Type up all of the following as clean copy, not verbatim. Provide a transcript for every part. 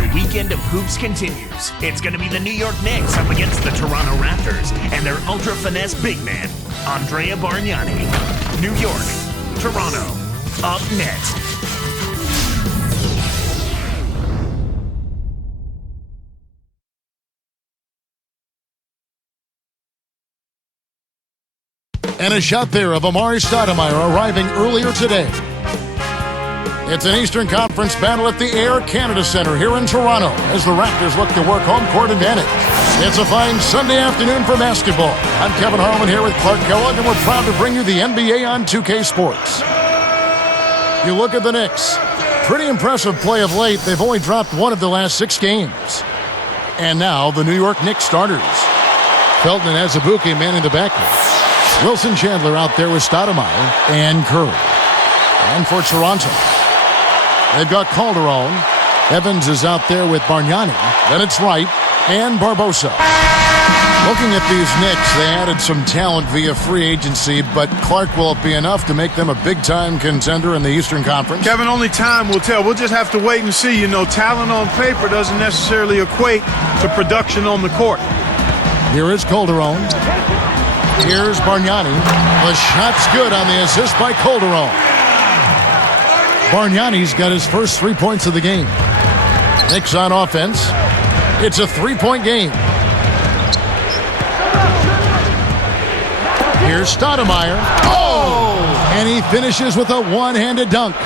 The weekend of hoops continues. It's going to be the New York Knicks up against the Toronto Raptors and their ultra-finesse big man, Andrea Bargnani. New York, Toronto, up next. And a shot there of Amari Stoudemire arriving earlier today. It's an Eastern Conference battle at the Air Canada Centre here in Toronto as the Raptors look to work home court advantage. It's a fine Sunday afternoon for basketball. I'm Kevin Harlan here with Clark Kellogg, and we're proud to bring you the NBA on 2K Sports. You look at the Knicks. Pretty impressive play of late. They've only dropped one of the last 6 games. And now the New York Knicks starters. Felton and Azubuike manning the backcourt. Wilson Chandler out there with Stoudemire and Curry. And for Toronto, they've got Calderon. Evans is out there with Bargnani. Then it's Wright and Barbosa. Looking at these Knicks, they added some talent via free agency, but Clark, will it be enough to make them a big-time contender in the Eastern Conference? Kevin, only time will tell. We'll just have to wait and see. You know, talent on paper doesn't necessarily equate to production on the court. Here is Calderon. Here's Bargnani. The shot's good on the assist by Calderon. Bargnani's got his first 3 points of the game. Knicks on offense. It's a 3-point game. Here's Stoudemire. Oh! And he finishes with a one-handed dunk.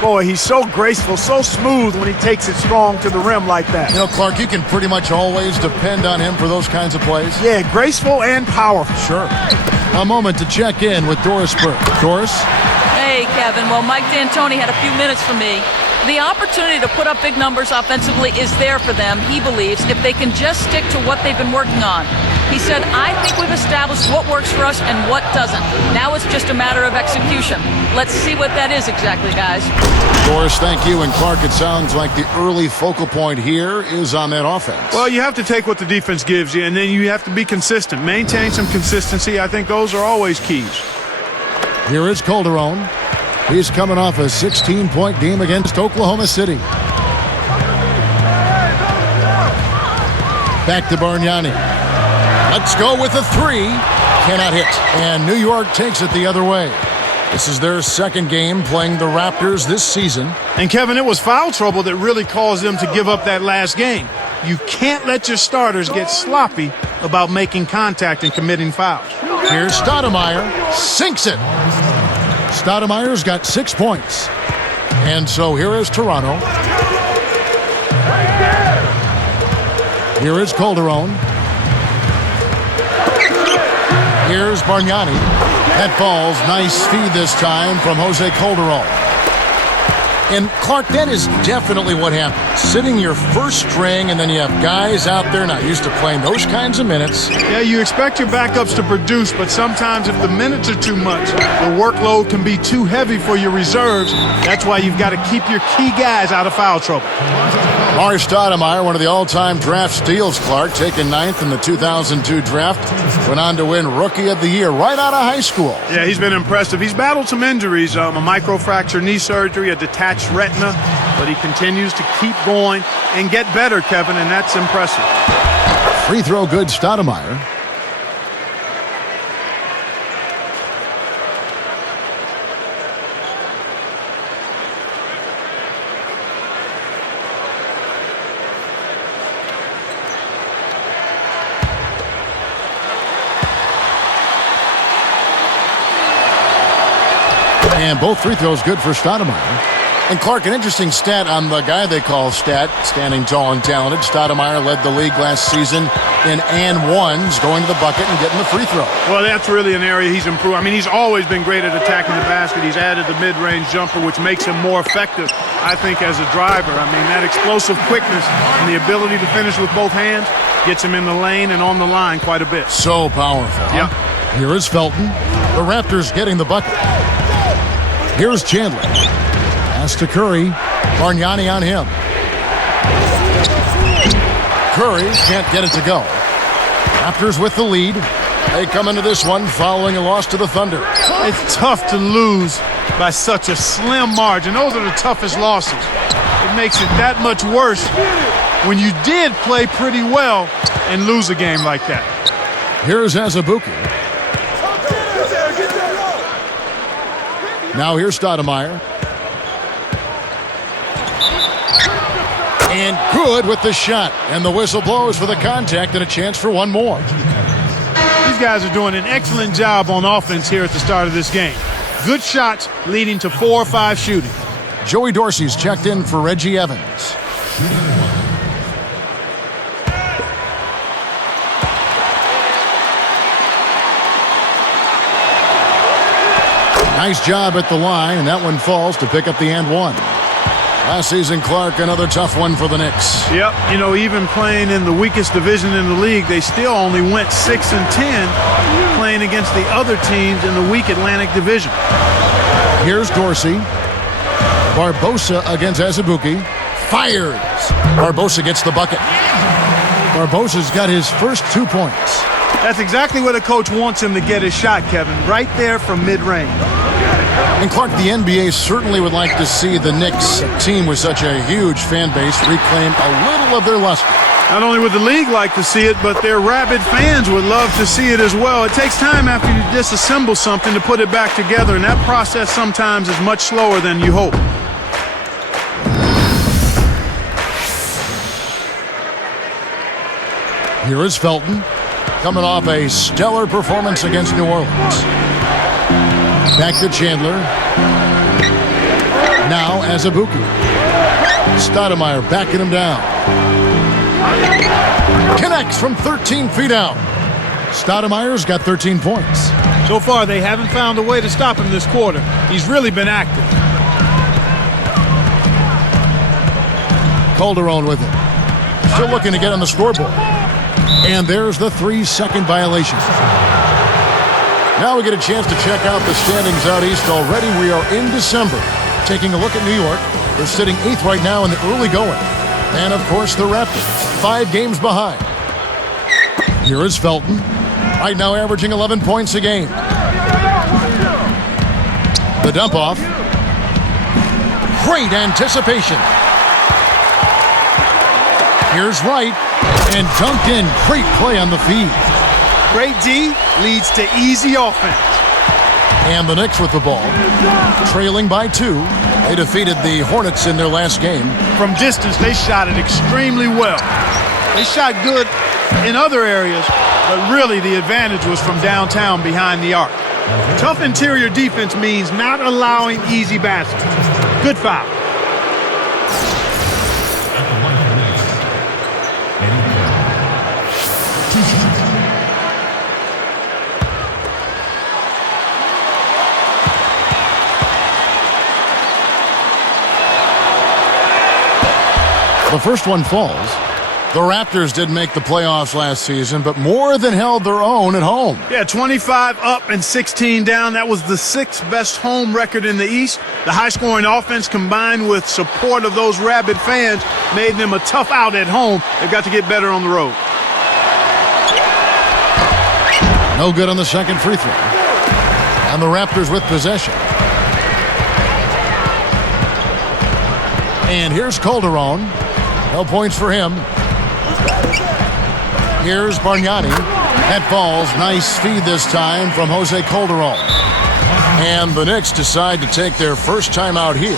Boy, he's so graceful, so smooth when he takes it strong to the rim like that. You know, Clark, you can pretty much always depend on him for those kinds of plays. Yeah, graceful and powerful. Sure. A moment to check in with Doris Burke. Doris? Hey, Kevin. Well, Mike D'Antoni had a few minutes for me. The opportunity to put up big numbers offensively is there for them, he believes, if they can just stick to what they've been working on. He said, I think we've established what works for us and what doesn't. Now it's just a matter of execution. Let's see what that is exactly, guys. Doris, thank you. And Clark, it sounds like the early focal point here is on that offense. Well, you have to take what the defense gives you, and then you have to be consistent. Maintain some consistency. I think those are always keys. Here is Calderon. He's coming off a 16-point game against Oklahoma City. Back to Bargnani. Let's go with a 3. Cannot hit. And New York takes it the other way. This is their second game playing the Raptors this season. And, Kevin, it was foul trouble that really caused them to give up that last game. You can't let your starters get sloppy about making contact and committing fouls. Here's Stoudemire. Sinks it. Stoudemire's got 6 points. And so here is Toronto. Here is Calderon. Here's Bargnani. That falls. Nice feed this time from Jose Calderon. And, Clark, that is definitely what happens. Sitting your first string, and then you have guys out there not used to playing those kinds of minutes. Yeah, you expect your backups to produce, but sometimes if the minutes are too much, the workload can be too heavy for your reserves. That's why you've got to keep your key guys out of foul trouble. Amari Stoudemire, one of the all-time draft steals, Clark, taken 9th in the 2002 draft, went on to win Rookie of the Year right out of high school. Yeah, he's been impressive. He's battled some injuries, a microfracture knee surgery, a detached retina, but he continues to keep going and get better, Kevin, and that's impressive. Free throw good, Stoudemire. And both free throws good for Stoudemire. And Clark, an interesting stat on the guy they call Stat, standing tall and talented. Stoudemire led the league last season in and-ones, going to the bucket and getting the free throw. Well, that's really an area he's improved. I mean, he's always been great at attacking the basket. He's added the mid-range jumper, which makes him more effective, I think, as a driver. I mean, that explosive quickness and the ability to finish with both hands gets him in the lane and on the line quite a bit. So powerful. Huh? Yep. Here is Felton. The Raptors getting the bucket. Here's Chandler. Pass to Curry. Bargnani on him. Curry can't get it to go. Raptors with the lead. They come into this one following a loss to the Thunder. It's tough to lose by such a slim margin. Those are the toughest losses. But it makes it that much worse when you did play pretty well and lose a game like that. Here's Azubuike. Now here's Stoudemire. And good with the shot. And the whistle blows for the contact and a chance for one more. These guys are doing an excellent job on offense here at the start of this game. Good shots leading to 4 or 5 shooting. Joey Dorsey's checked in for Reggie Evans. Nice job at the line, and that one falls to pick up the and one. Last season, Clark, another tough one for the Knicks. Yep, you know, even playing in the weakest division in the league, they still only went 6-10 playing against the other teams in the weak Atlantic Division. Here's Dorsey. Barbosa against Azubuike. Fires. Barbosa gets the bucket. Barbosa's got his first 2 points. That's exactly where the coach wants him to get his shot, Kevin, right there from mid-range. And Clark, the NBA certainly would like to see the Knicks, a team with such a huge fan base, reclaim a little of their luster. Not only would the league like to see it, but their rabid fans would love to see it as well. It takes time after you disassemble something to put it back together, and that process sometimes is much slower than you hope. Here is Felton, coming off a stellar performance against New Orleans. Back to Chandler. Now Azubuike. Stoudemire backing him down. Connects from 13 feet out. Stoudemire's got 13 points. So far, they haven't found a way to stop him this quarter. He's really been active. Calderon with it. Still looking to get on the scoreboard. And there's the 3-second violation. Now we get a chance to check out the standings out east already. We are in December. Taking a look at New York. They're sitting 8th right now in the early going. And, of course, the Raptors, 5 games behind. Here is Felton. Right now averaging 11 points a game. The dump off. Great anticipation. Here's Wright. And dunked in. Great play on the feed. Great D leads to easy offense. And the Knicks with the ball. Trailing by 2. They defeated the Hornets in their last game. From distance, they shot it extremely well. They shot good in other areas, but really the advantage was from downtown behind the arc. Tough interior defense means not allowing easy baskets. Good foul. The first one falls. The Raptors didn't make the playoffs last season, but more than held their own at home. Yeah, 25 up and 16 down. That was the 6th best home record in the East. The high-scoring offense combined with support of those rabid fans made them a tough out at home. They've got to get better on the road. No good on the second free throw. And the Raptors with possession. And here's Calderon. No points for him. Here's Bargnani. That falls. Nice feed this time from Jose Calderon. And the Knicks decide to take their first time out here.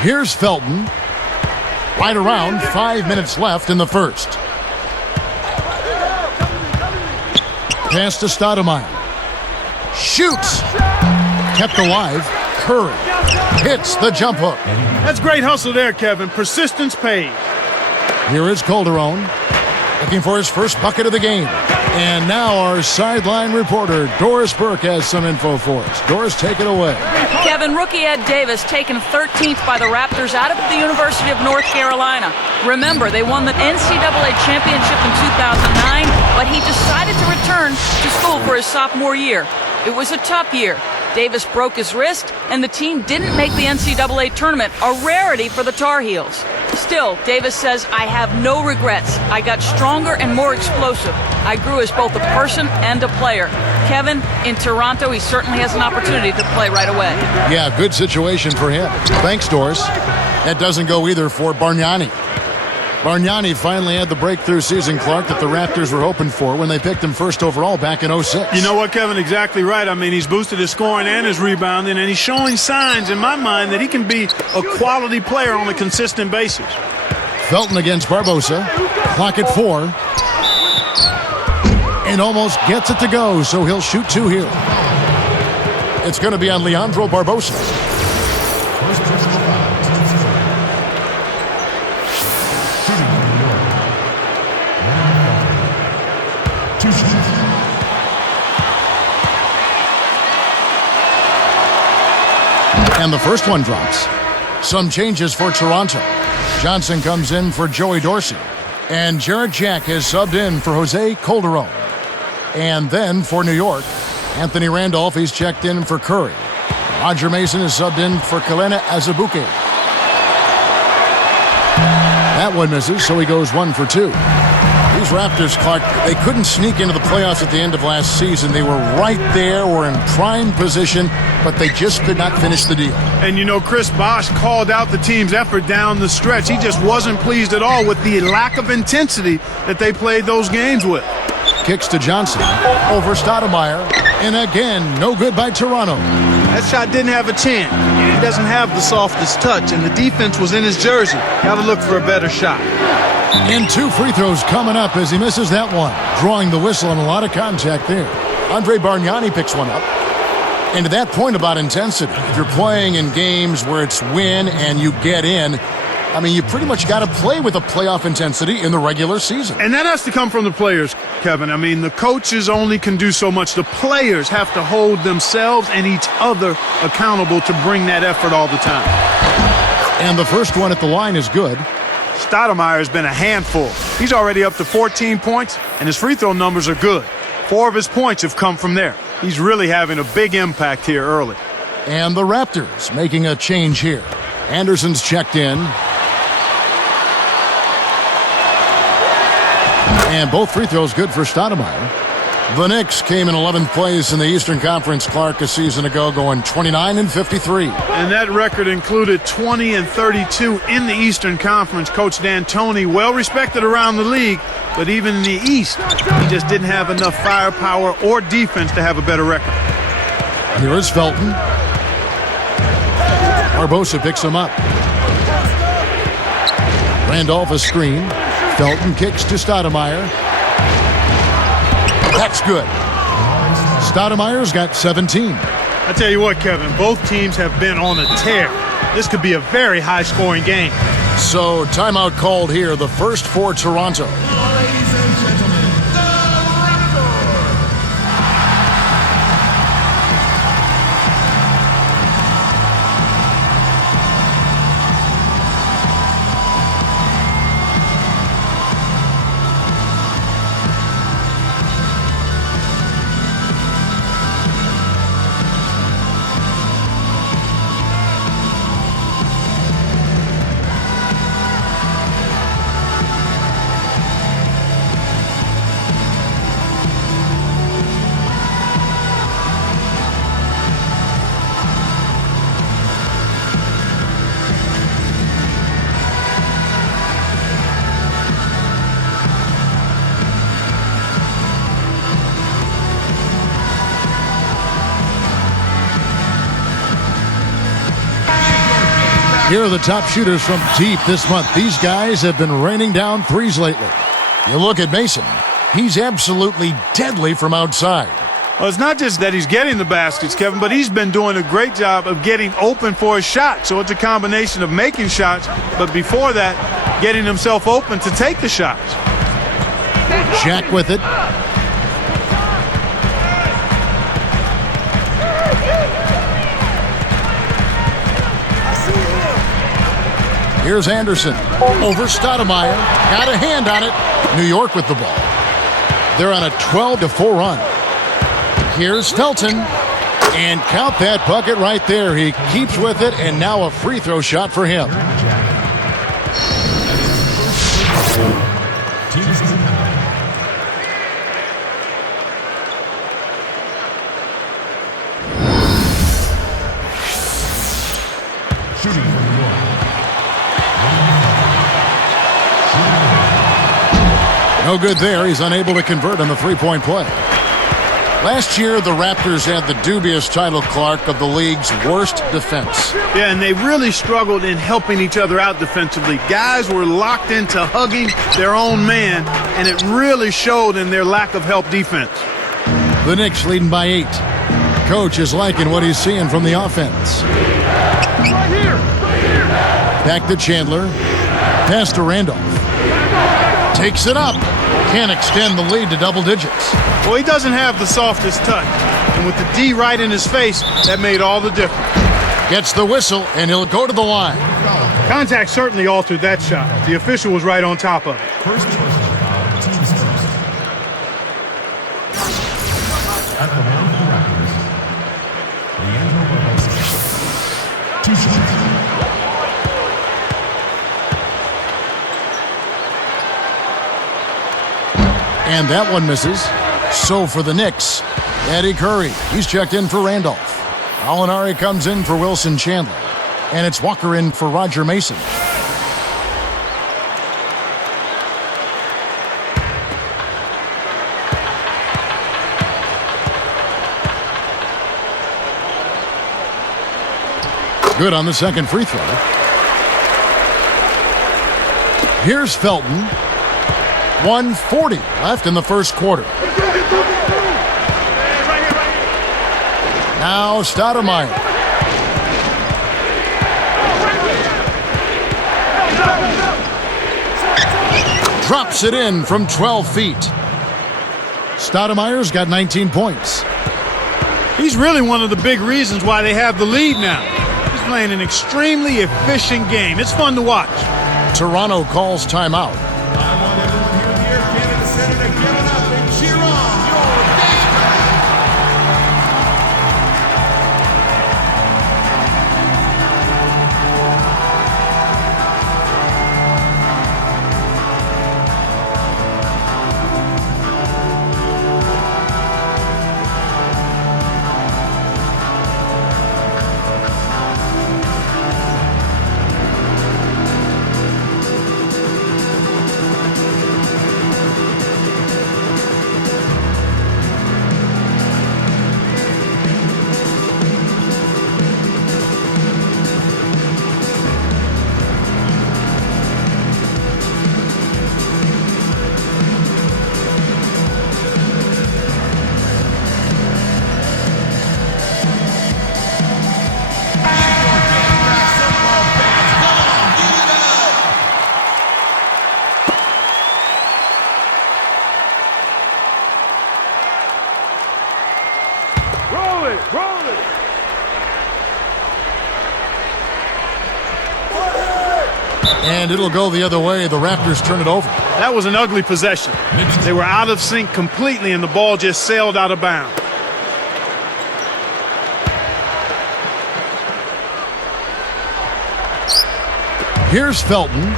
Here's Felton. Right around 5 minutes left in the first. Pass to Stoudemire. Shoots. Kept alive. Curry hits the jump hook. That's great hustle there, Kevin. Persistence pays. Here is Calderon looking for his first bucket of the game. And now our sideline reporter, Doris Burke, has some info for us. Doris, take it away. Kevin, rookie Ed Davis taken 13th by the Raptors out of the University of North Carolina. Remember, they won the NCAA championship in 2009, but he decided to return to school for his sophomore year. It was a tough year. Davis broke his wrist, and the team didn't make the NCAA tournament, a rarity for the Tar Heels. Still, Davis says, I have no regrets. I got stronger and more explosive. I grew as both a person and a player. Kevin, in Toronto, he certainly has an opportunity to play right away. Yeah, good situation for him. Thanks, Doris. That doesn't go either for Bargnani. Bargnani finally had the breakthrough season, Clark, that the Raptors were hoping for when they picked him first overall back in 06. You know what, Kevin? Exactly right. I mean, he's boosted his scoring and his rebounding, and he's showing signs, in my mind, that he can be a quality player on a consistent basis. Felton against Barbosa. Clock at 4. And almost gets it to go, so he'll shoot 2 here. It's going to be on Leandro Barbosa. And the first one drops. Some changes for Toronto. Johnson comes in for Joey Dorsey. And Jarrett Jack has subbed in for Jose Calderon. And then for New York, Anthony Randolph, he's checked in for Curry. Roger Mason is subbed in for Kelena Azubuike. That one misses, so he goes 1 for 2. These Raptors, Clark, they couldn't sneak into the playoffs at the end of last season. They were right there, were in prime position, but they just could not finish the deal. And you know, Chris Bosh called out the team's effort down the stretch. He just wasn't pleased at all with the lack of intensity that they played those games with. Kicks to Johnson over Stoudemire, and again, no good by Toronto. That shot didn't have a chance. He doesn't have the softest touch, and the defense was in his jersey. Got to look for a better shot. And 2 free throws coming up as he misses that one. Drawing the whistle and a lot of contact there. Andre Bargnani picks one up. And to that point about intensity, if you're playing in games where it's win and you get in, I mean, you pretty much got to play with a playoff intensity in the regular season. And that has to come from the players, Kevin. I mean, the coaches only can do so much. The players have to hold themselves and each other accountable to bring that effort all the time. And the first one at the line is good. Stoudemire has been a handful. He's already up to 14 points, and his free throw numbers are good. 4 of his points have come from there. He's really having a big impact here early. And the Raptors making a change here. Anderson's checked in. And both free throws good for Stoudemire. The Knicks came in 11th place in the Eastern Conference, Clark, a season ago, going 29-53. And that record included 20-32 in the Eastern Conference. Coach D'Antoni, well respected around the league, but even in the East, he just didn't have enough firepower or defense to have a better record. Here is Felton. Barbosa picks him up. Randolph a screen. Felton kicks to Stoudemire. That's good. Stoudemire's got 17. I tell you what, Kevin, both teams have been on a tear. This could be a very high-scoring game. So, timeout called here, the first for Toronto. Here are the top shooters from deep this month. These guys have been raining down threes lately. You look at Mason. He's absolutely deadly from outside. Well, it's not just that he's getting the baskets, Kevin, but he's been doing a great job of getting open for a shot. So it's a combination of making shots, but before that, getting himself open to take the shots. Jack with it. Here's Anderson. Over Stoudemire. Got a hand on it. New York with the ball. They're on a 12-4 run. Here's Felton. And count that bucket right there. He keeps with it, and now a free throw shot for him. Shooting from New York. No good there. He's unable to convert on the three-point play. Last year, the Raptors had the dubious title, Clark, of the league's worst defense. Yeah, and they really struggled in helping each other out defensively. Guys were locked into hugging their own man, and it really showed in their lack of help defense. The Knicks leading by 8. Coach is liking what he's seeing from the offense. Back to Chandler. Pass to Randolph. Takes it up. Can't extend the lead to double digits. Well, he doesn't have the softest touch. And with the D right in his face, that made all the difference. Gets the whistle, and he'll go to the line. Contact certainly altered that shot. The official was right on top of it. First personal foul, team's first. At the line for the Raptors, Leandro Barbosa. 2 shots. And that one misses. So for the Knicks, Eddie Curry. He's checked in for Randolph. Alinari comes in for Wilson Chandler. And it's Walker in for Roger Mason. Good on the second free throw. Here's Felton. 1:40 left in the first quarter. Now Stoudemire. Drops it in from 12 feet. Stoudemire's got 19 points. He's really one of the big reasons why they have the lead now. He's playing an extremely efficient game. It's fun to watch. Toronto calls timeout. I want everyone here in the Air Canada Center to give it up and cheer on your nation. And it'll go the other way. The Raptors turn it over. That was an ugly possession. They were out of sync completely, and the ball just sailed out of bounds. Here's Felton.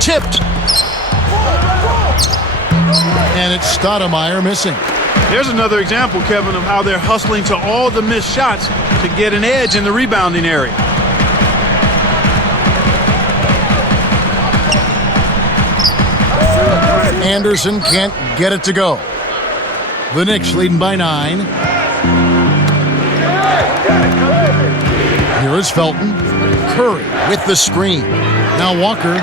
Tipped. And it's Stoudemire missing. There's another example, Kevin, of how they're hustling to all the missed shots to get an edge in the rebounding area. Anderson can't get it to go. The Knicks leading by 9. Here is Felton. Curry with the screen. Now Walker.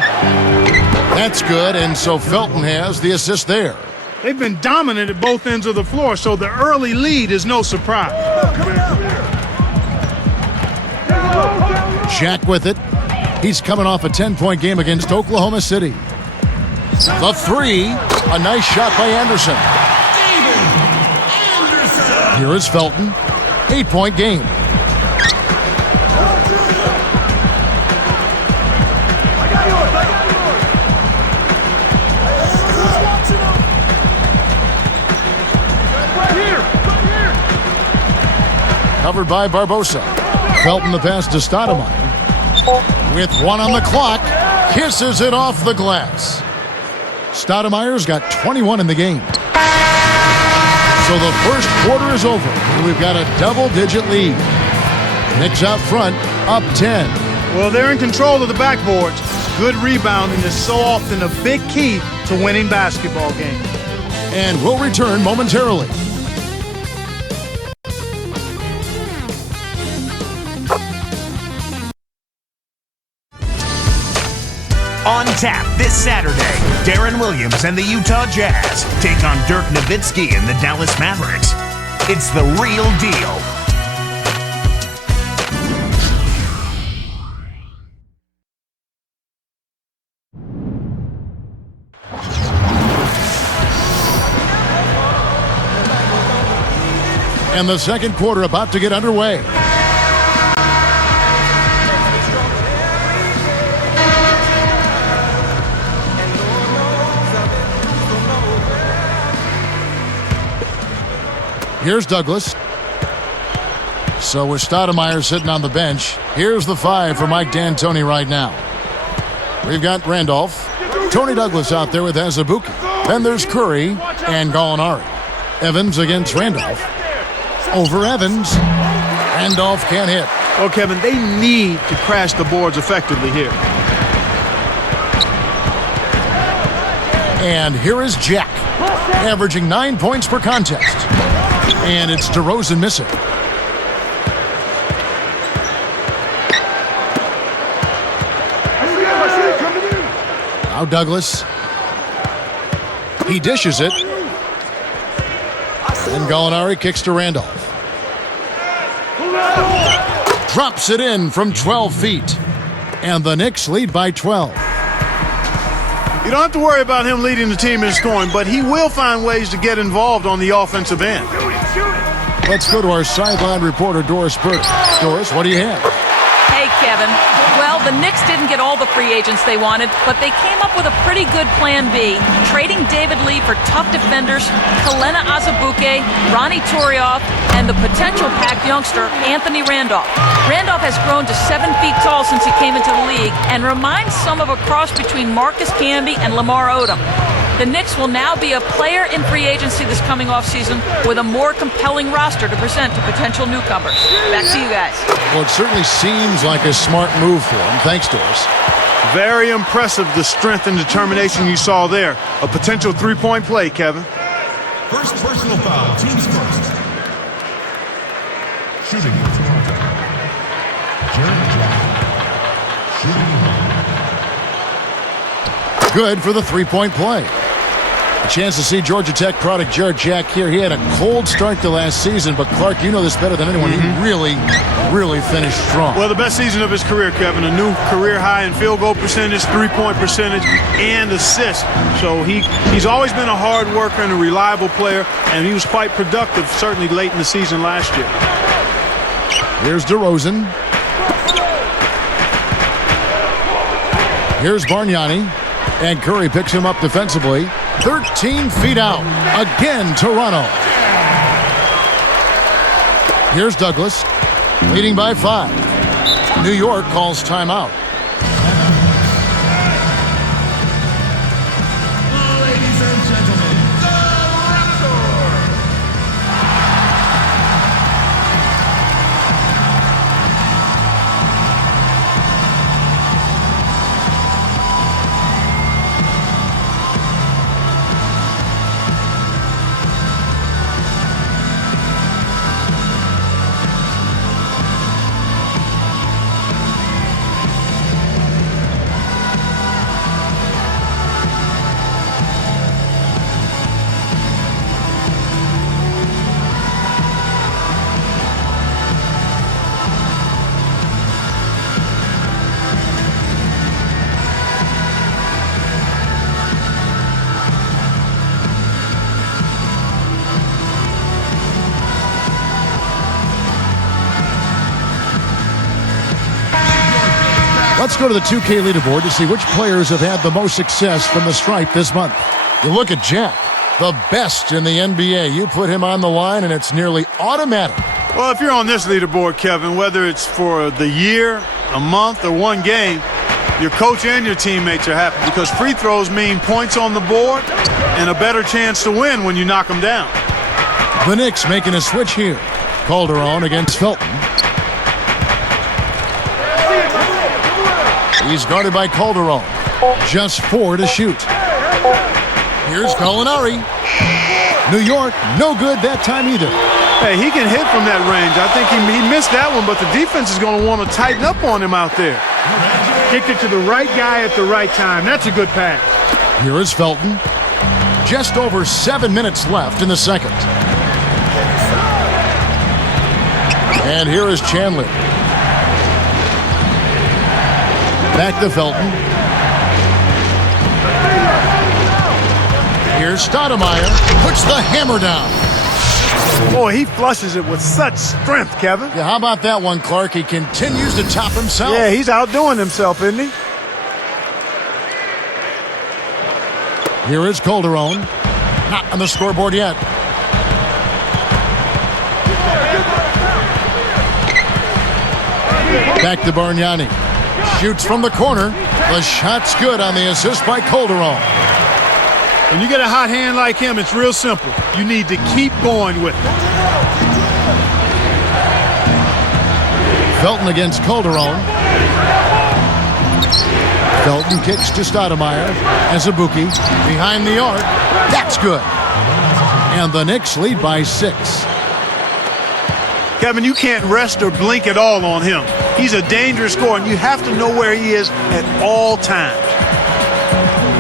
That's good, and so Felton has the assist there. They've been dominant at both ends of the floor, so the early lead is no surprise. Shaq with it. He's coming off a 10-point game against Oklahoma City. The three, a nice shot by Anderson. Here is Felton, 8-point game. Covered by Barbosa. Felton the pass to Stoudemire. With 1 on the clock, kisses it off the glass. Stoudemire's got 21 in the game. So the first quarter is over, and we've got a double-digit lead. Knicks out front, up 10. Well, they're in control of the backboards. Good rebounding is so often a big key to winning basketball games. And we'll return momentarily. On tap this Saturday, Darren Williams and the Utah Jazz take on Dirk Nowitzki and the Dallas Mavericks. It's the real deal. And the second quarter about to get underway. Here's Douglas. So with Stoudemire sitting on the bench, here's the 5 for Mike D'Antoni right now. We've got Randolph. Tony Douglas out there with Azubuike. Then there's Curry and Gallinari. Evans against Randolph. Over Evans. Randolph can't hit. Well, Kevin, they need to crash the boards effectively here. And here is Jack, averaging 9 points per contest. And it's DeRozan missing. Now Douglas. He dishes it. And Gallinari kicks to Randolph. Drops it in from 12 feet. And the Knicks lead by 12. You don't have to worry about him leading the team in scoring, but he will find ways to get involved on the offensive end. Let's go to our sideline reporter, Doris Burke. Doris, what do you have? Hey, Kevin. Well, the Knicks didn't get all the free agents they wanted, but they came up with a pretty good plan B, trading David Lee for tough defenders, Kelena Azubuike, Ronnie Turiaf, and the potential packed youngster, Anthony Randolph. Randolph has grown to 7 feet tall since he came into the league and reminds some of a cross between Marcus Camby and Lamar Odom. The Knicks will now be a player in free agency this coming offseason with a more compelling roster to present to potential newcomers. Back to you guys. Well, it certainly seems like a smart move for him. Thanks, Doris. Very impressive, the strength and determination you saw there. A potential three-point play, Kevin. First personal foul, team's first. Shooting for Toronto. Jared Jack. Shooting. Good for the three-point play. A chance to see Georgia Tech product Jared Jack here. He had a cold start to last season, but Clark, you know this better than anyone. He really finished strong. Well, the best season of his career, Kevin. A new career high in field goal percentage, three-point percentage, and assists. So he's always been a hard worker and a reliable player, and he was quite productive, certainly late in the season last year. Here's DeRozan. Here's Bargnani. And Curry picks him up defensively. 13 feet out. Again, Toronto. Here's Douglas. Leading by 5. New York calls timeout. Ladies and gentlemen, the Raptors. Let's go to the 2K leaderboard to see which players have had the most success from the stripe this month. You look at Jack, the best in the NBA. You put him on the line, and it's nearly automatic. Well, if you're on this leaderboard, Kevin, whether it's for the year, a month, or one game, your coach and your teammates are happy because free throws mean points on the board and a better chance to win when you knock them down. The Knicks making a switch here. Calderon against Felton. He's guarded by Calderon. Just 4 to shoot. Here's Gallinari. New York, no good that time either. Hey, he can hit from that range. I think he missed that one, but the defense is going to want to tighten up on him out there. Kicked it to the right guy at the right time. That's a good pass. Here is Felton. Just over 7 minutes left in the second. And here is Chandler. Back to Felton. Here's Stoudemire. Puts the hammer down. Boy, he flushes it with such strength, Kevin. Yeah, how about that one, Clark? He continues to top himself. Yeah, he's outdoing himself, isn't he? Here is Calderon. Not on the scoreboard yet. Back to Bargnani. Shoots from the corner. The shot's good on the assist by Calderon. When you get a hot hand like him, it's real simple. You need to keep going with it. Felton against Calderon. Felton kicks to Stoudemire. Azubuike behind the arc. That's good. And the Knicks lead by 6. Kevin, you can't rest or blink at all on him. He's a dangerous scorer, and you have to know where he is at all times.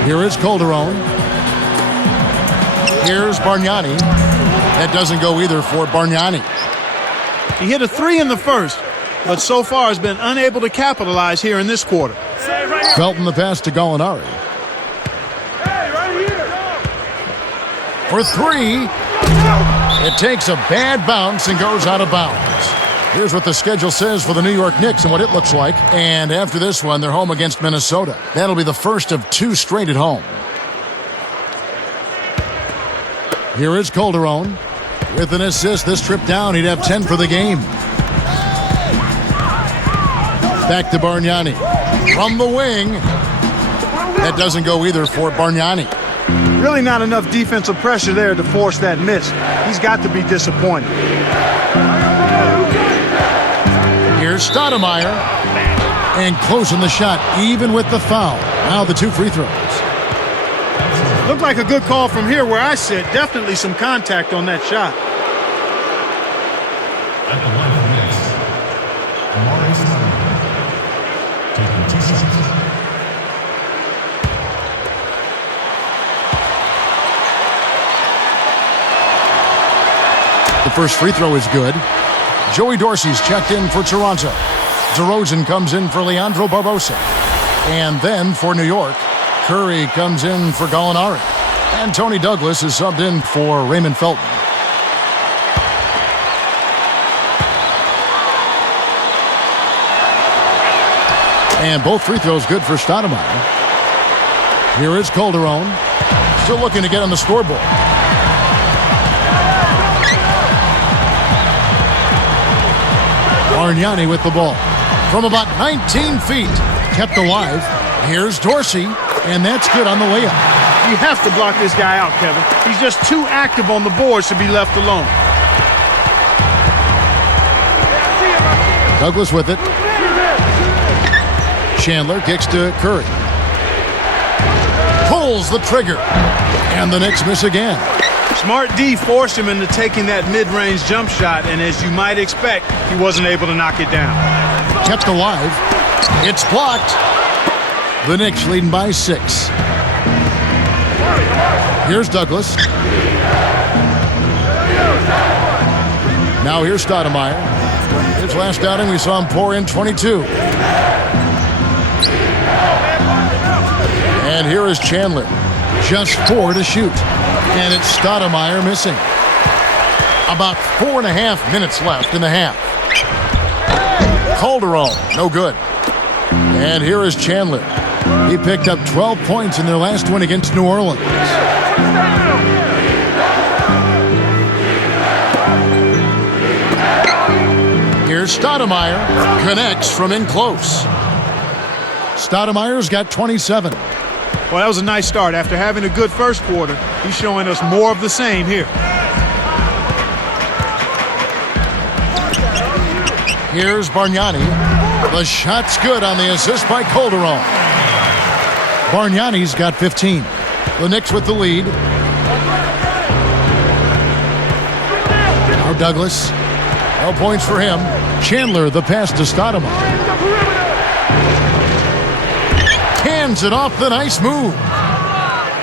Here is Calderon. Here's Bargnani. That doesn't go either for Bargnani. He hit a 3 in the first, but so far has been unable to capitalize here in this quarter. Felton the pass to Gallinari. For 3. It takes a bad bounce and goes out of bounds. Here's what the schedule says for the New York Knicks and what it looks like. And after this one, they're home against Minnesota. That'll be the first of 2 straight at home. Here is Calderon. With an assist this trip down, he'd have 10 for the game. Back to Bargnani. From the wing. That doesn't go either for Bargnani. Really not enough defensive pressure there to force that miss. He's got to be disappointed. Here's Stoudemire. And closing the shot, even with the foul. Now the 2 free throws. Looked like a good call from here where I sit. Definitely some contact on that shot. At the line of Knicks, Amari Stoudemire, taking 2 shots. The first free throw is good. Joey Dorsey's checked in for Toronto. DeRozan comes in for Leandro Barbosa. And then for New York, Curry comes in for Gallinari. And Tony Douglas is subbed in for Raymond Felton. And both free throws good for Stoudemire. Here is Calderon. Still looking to get on the scoreboard. Bargnani with the ball. From about 19 feet. Kept alive. Here's Dorsey. And that's good on the layup. You have to block this guy out, Kevin. He's just too active on the boards to be left alone. Douglas with it. Chandler kicks to Curry. Pulls the trigger. And the Knicks miss again. Smart D forced him into taking that mid-range jump shot, and as you might expect, he wasn't able to knock it down. Kept alive. It's blocked. The Knicks leading by 6. Here's Douglas. Now here's Stoudemire. His last outing, we saw him pour in 22. And here is Chandler. Just 4 to shoot. And it's Stoudemire missing. About 4.5 minutes left in the half. Calderon, no good. And here is Chandler. He picked up 12 points in their last win against New Orleans. Here's Stoudemire. Connects from in close. Stoudemire's got 27. Well, that was a nice start. After having a good first quarter, he's showing us more of the same here. Here's Bargnani. The shot's good on the assist by Calderon. Bargnani's got 15. The Knicks with the lead. Now Douglas. No points for him. Chandler, the pass to Stoudemire. Cans it off the nice move.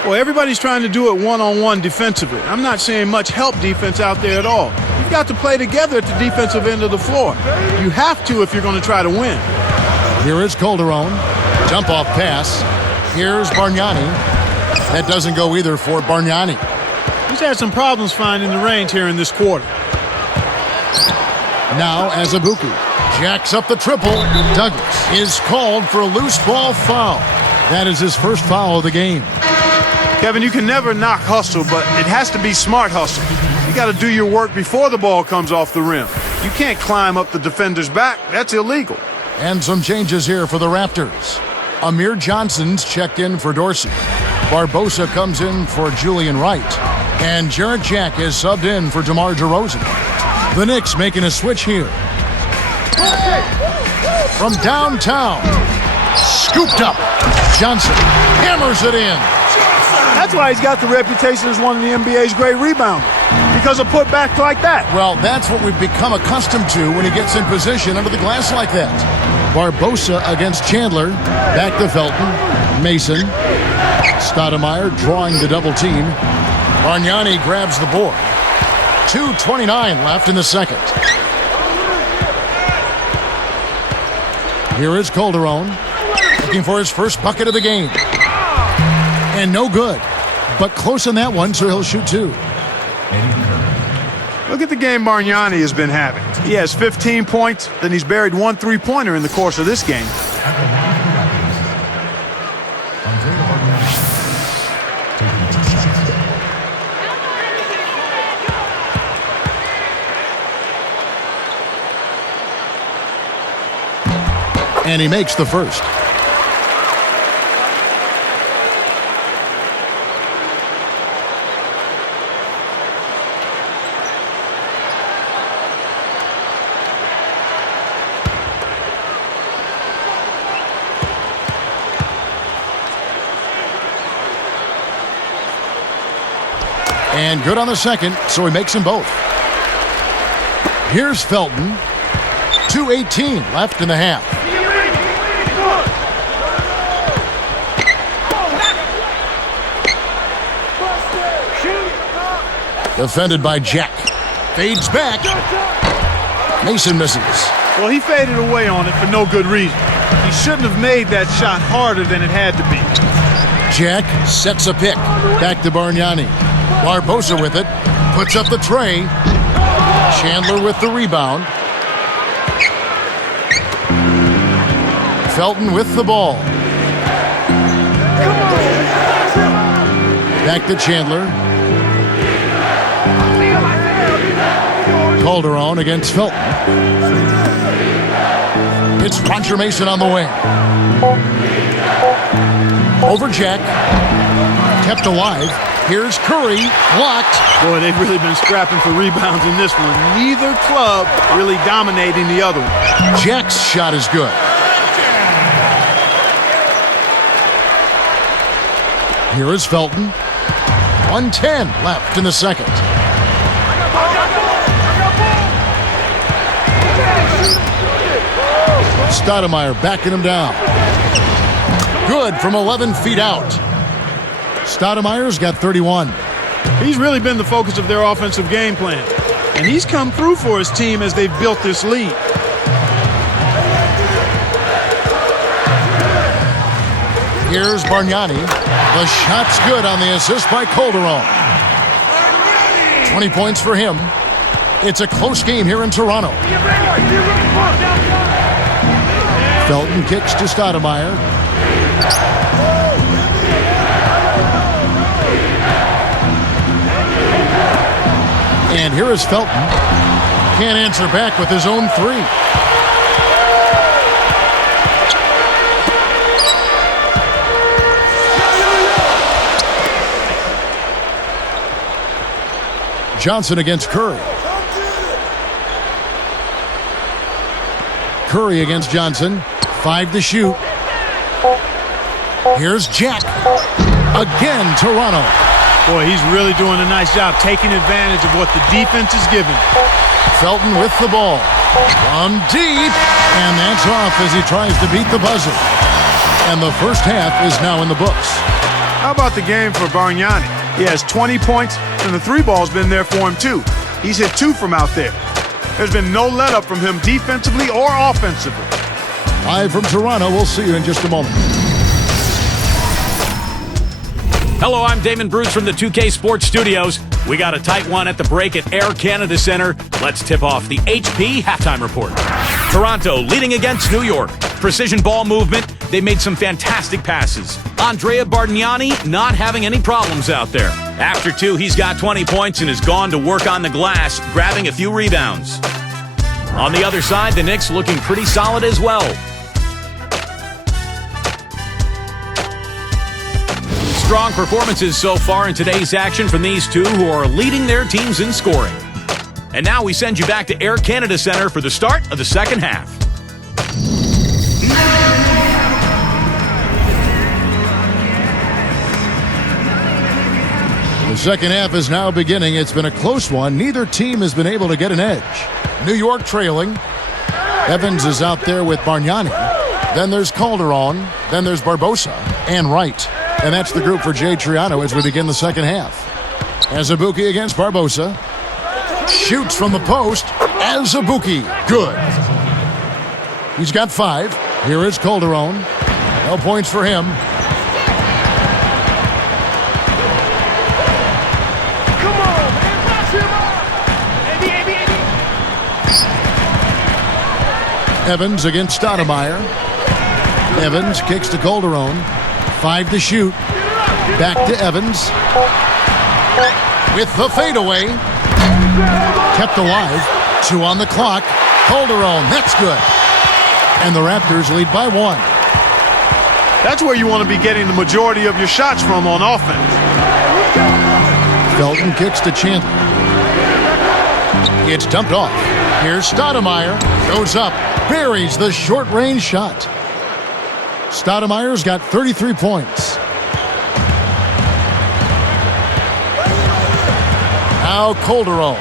Well, everybody's trying to do it one-on-one defensively. I'm not seeing much help defense out there at all. You've got to play together at the defensive end of the floor. You have to if you're going to try to win. Here is Calderon. Jump-off pass. Here's Bargnani. That doesn't go either for Bargnani. He's had some problems finding the range here in this quarter. Now Azubuike jacks up the triple. Douglas is called for a loose ball foul. That is his first foul of the game. Kevin, you can never knock hustle, but it has to be smart hustle. You got to do your work before the ball comes off the rim. You can't climb up the defender's back. That's illegal. And some changes here for the Raptors. Amir Johnson's checked in for Dorsey. Barbosa comes in for Julian Wright. And Jarrett Jack is subbed in for DeMar DeRozan. The Knicks making a switch here. From downtown. Scooped up. Johnson hammers it in. That's why he's got the reputation as one of the NBA's great rebounders. Because of putbacks like that. Well, that's what we've become accustomed to when he gets in position under the glass like that. Barbosa against Chandler. Back to Felton. Mason. Stoudemire drawing the double team. Bargnani grabs the board. 2:29 left in the second. Here is Calderon. Looking for his first bucket of the game. And no good. But close on that one, so he'll shoot two. Look at the game Bargnani has been having. He has 15 points, then he's buried one three-pointer in the course of this game. And he makes the first. And good on the second, so he makes them both. Here's Felton. 2:18 left in the half. Defended by Jack. Fades back. Mason misses. Well, he faded away on it for no good reason. He shouldn't have made that shot harder than it had to be. Jack sets a pick. Back to Bargnani. Barbosa with it. Puts up the tray. Chandler with the rebound. Felton with the ball. Back to Chandler. Calderon against Felton. It's Roger Mason on the wing. Over Jack. Kept alive. Here's Curry. Blocked. Boy, they've really been scrapping for rebounds in this one. Neither club really dominating the other one. Jack's shot is good. Here is Felton. 1:10 left in the second. Stoudemire backing him down. Good from 11 feet out. Stoudemire's got 31. He's really been the focus of their offensive game plan. And he's come through for his team as they've built this lead. Here's Bargnani. The shot's good on the assist by Calderon. 20 points for him. It's a close game here in Toronto. Felton kicks to Stoudemire. And here is Felton. Can't answer back with his own three. Johnson against Curry. Curry against Johnson. 5 to shoot. Here's Jack. Again, Toronto. Boy, he's really doing a nice job taking advantage of what the defense is giving. Felton with the ball. From deep. And that's off as he tries to beat the buzzer. And the first half is now in the books. How about the game for Bargnani? He has 20 points, and the three ball's been there for him, too. He's hit 2 from out there. There's been no let-up from him defensively or offensively. Live from Toronto. We'll see you in just a moment. Hello, I'm Damon Bruce from the 2K Sports Studios. We got a tight one at the break at Air Canada Center. Let's tip off the HP halftime report. Toronto leading against New York. Precision ball movement. They made some fantastic passes. Andrea Bargnani not having any problems out there. After 2, he's got 20 points and has gone to work on the glass, grabbing a few rebounds. On the other side, the Knicks looking pretty solid as well. Strong performances so far in today's action from these two who are leading their teams in scoring. And now we send you back to Air Canada Center for the start of the second half. The second half is now beginning. It's been a close one. Neither team has been able to get an edge. New York trailing. Evans is out there with Bargnani. Then there's Calderon. Then there's Barbosa and Wright. And that's the group for Jay Triano as we begin the second half. Azubuike against Barbosa. Shoots from the post. Azubuike. Good. He's got 5. Here is Calderon. No points for him. Evans against Stoudemire. Evans kicks to Calderon. 5 to shoot. Back to Evans. With the fadeaway. Kept alive. 2 on the clock. Calderon, that's good. And the Raptors lead by 1. That's where you want to be getting the majority of your shots from on offense. Felton kicks to Chandler. It's dumped off. Here's Stoudemire. Goes up. Buries the short-range shot. Stoudemire's got 33 points. Now Calderon.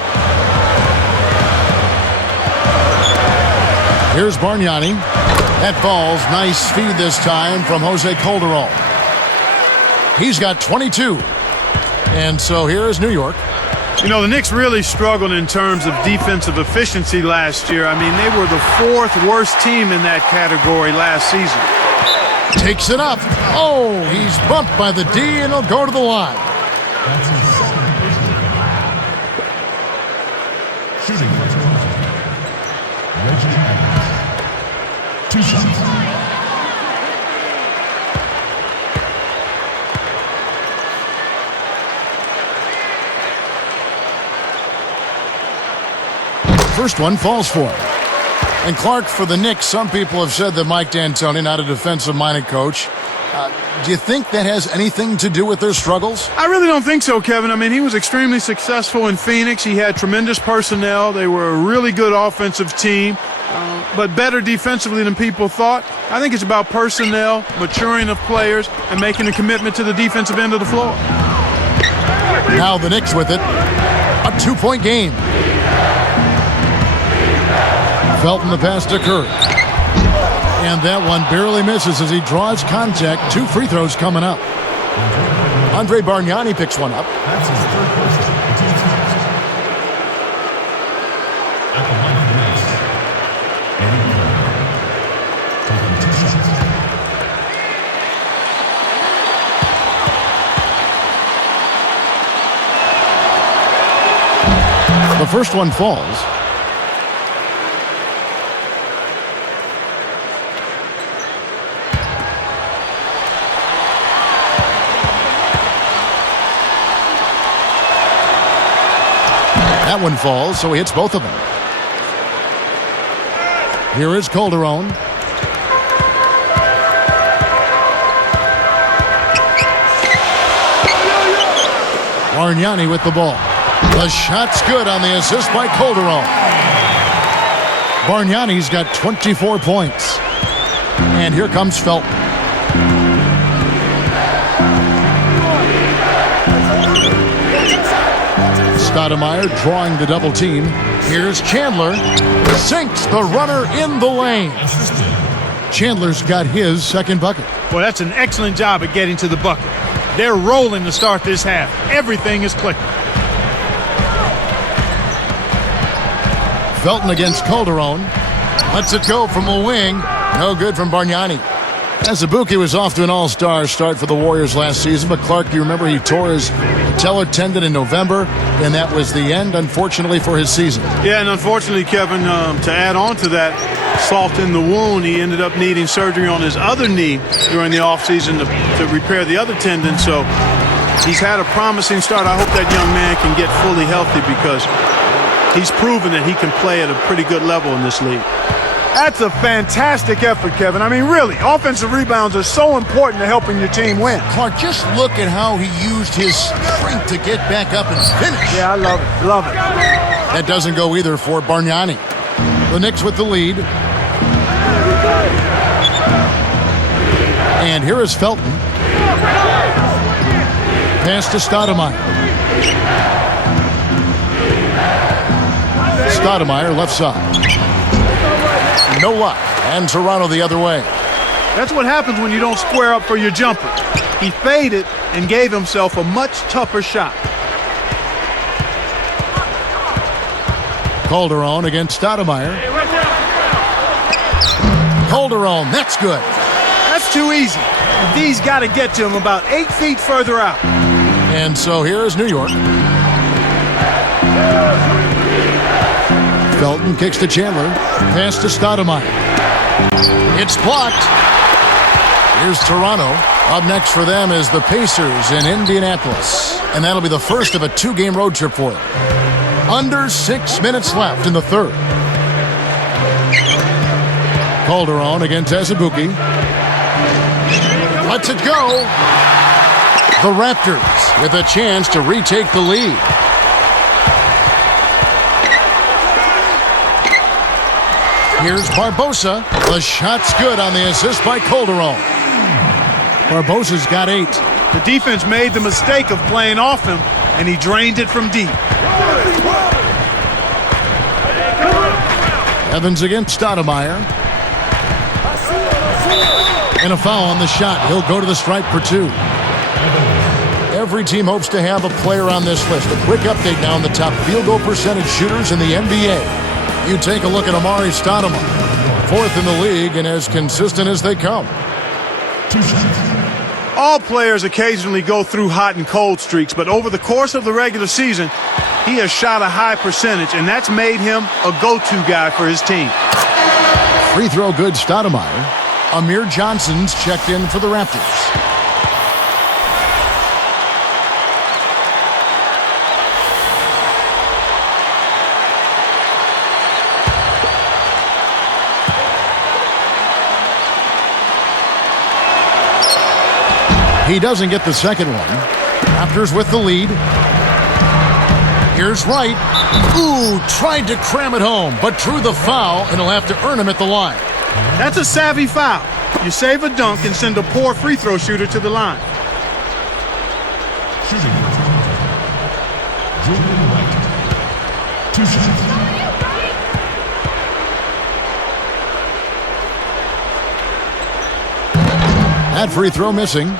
Here's Bargnani. That ball's nice feed this time from Jose Calderon. He's got 22. And so here is New York. You know, the Knicks really struggled in terms of defensive efficiency last year. I mean, they were the 4th worst team in that category last season. Takes it up. Oh, he's bumped by the D, and he'll go to the line. That's his second personal foul. Shooting for Toronto. Reggie Evans. 2 shots. First one falls for him. And Clark, for the Knicks, some people have said that Mike D'Antoni, not a defensive-minded coach. Do you think that has anything to do with their struggles? I really don't think so, Kevin. I mean, he was extremely successful in Phoenix. He had tremendous personnel. They were a really good offensive team, but better defensively than people thought. I think it's about personnel, maturing of players, and making a commitment to the defensive end of the floor. Now the Knicks with it. A 2-point game. Felton the pass to Curry. And that one barely misses as he draws contact. 2 free throws coming up. Andre Bargnani picks one up. That's his 3rd personal. At the line for Knicks. Eddie Curry. Taking 2 shots. The first one falls. That one falls, so he hits both of them. Here is Calderon. Bargnani with the ball. The shot's good on the assist by Calderon. Bargnani's got 24 points. And here comes Felton. Stoudemire drawing the double team. Here's Chandler. Sinks the runner in the lane. Chandler's got his second bucket. Well, that's an excellent job at getting to the bucket. They're rolling to start this half. Everything is clicking. Felton against Calderon. Lets it go from a wing. No good from Bargnani. Azubuike was off to an all-star start for the Warriors last season, but Clark, you remember he tore his patellar tendon in November, and that was the end, unfortunately, for his season. Yeah, and unfortunately, Kevin, to add on to that, salt in the wound, he ended up needing surgery on his other knee during the offseason to repair the other tendon. So he's had a promising start. I hope that young man can get fully healthy because he's proven that he can play at a pretty good level in this league. That's a fantastic effort, Kevin. I mean, really, offensive rebounds are so important to helping your team win. Clark, just look at how he used his strength to get back up and finish. Yeah, I love it. Love it. That doesn't go either for Bargnani. The Knicks with the lead. And here is Felton. Pass to Stoudemire. Stoudemire left side. No luck. And Toronto the other way. That's what happens when you don't square up for your jumper. He faded and gave himself a much tougher shot. Calderon against Stoudemire. Calderon, that's good. That's too easy. D's got to get to him about 8 feet further out. And so here is New York. Felton kicks to Chandler. Pass to Stoudemire. It's blocked. Here's Toronto. Up next for them is the Pacers in Indianapolis. And that'll be the first of a 2-game road trip for them. Under 6 minutes left in the third. Calderon against Azubuike. Lets it go. The Raptors with a chance to retake the lead. Here's Barbosa. The shot's good on the assist by Calderon. Barbosa's got 8. The defense made the mistake of playing off him, and he drained it from deep. Evans against Stoudemire. And a foul on the shot. He'll go to the stripe for 2. Every team hopes to have a player on this list. A quick update now on the top field goal percentage shooters in the NBA. You take a look at Amari Stoudemire, 4th in the league and as consistent as they come. All players occasionally go through hot and cold streaks, but over the course of the regular season, he has shot a high percentage, and that's made him a go-to guy for his team. Free throw good, Stoudemire. Amir Johnson's checked in for the Raptors. He doesn't get the second one. Raptors with the lead. Here's Wright. Ooh, tried to cram it home, but drew the foul, and he'll have to earn him at the line. That's a savvy foul. You save a dunk and send a poor free throw shooter to the line. Shooting for Toronto. Jordan Wright. 2 shots. That free throw missing.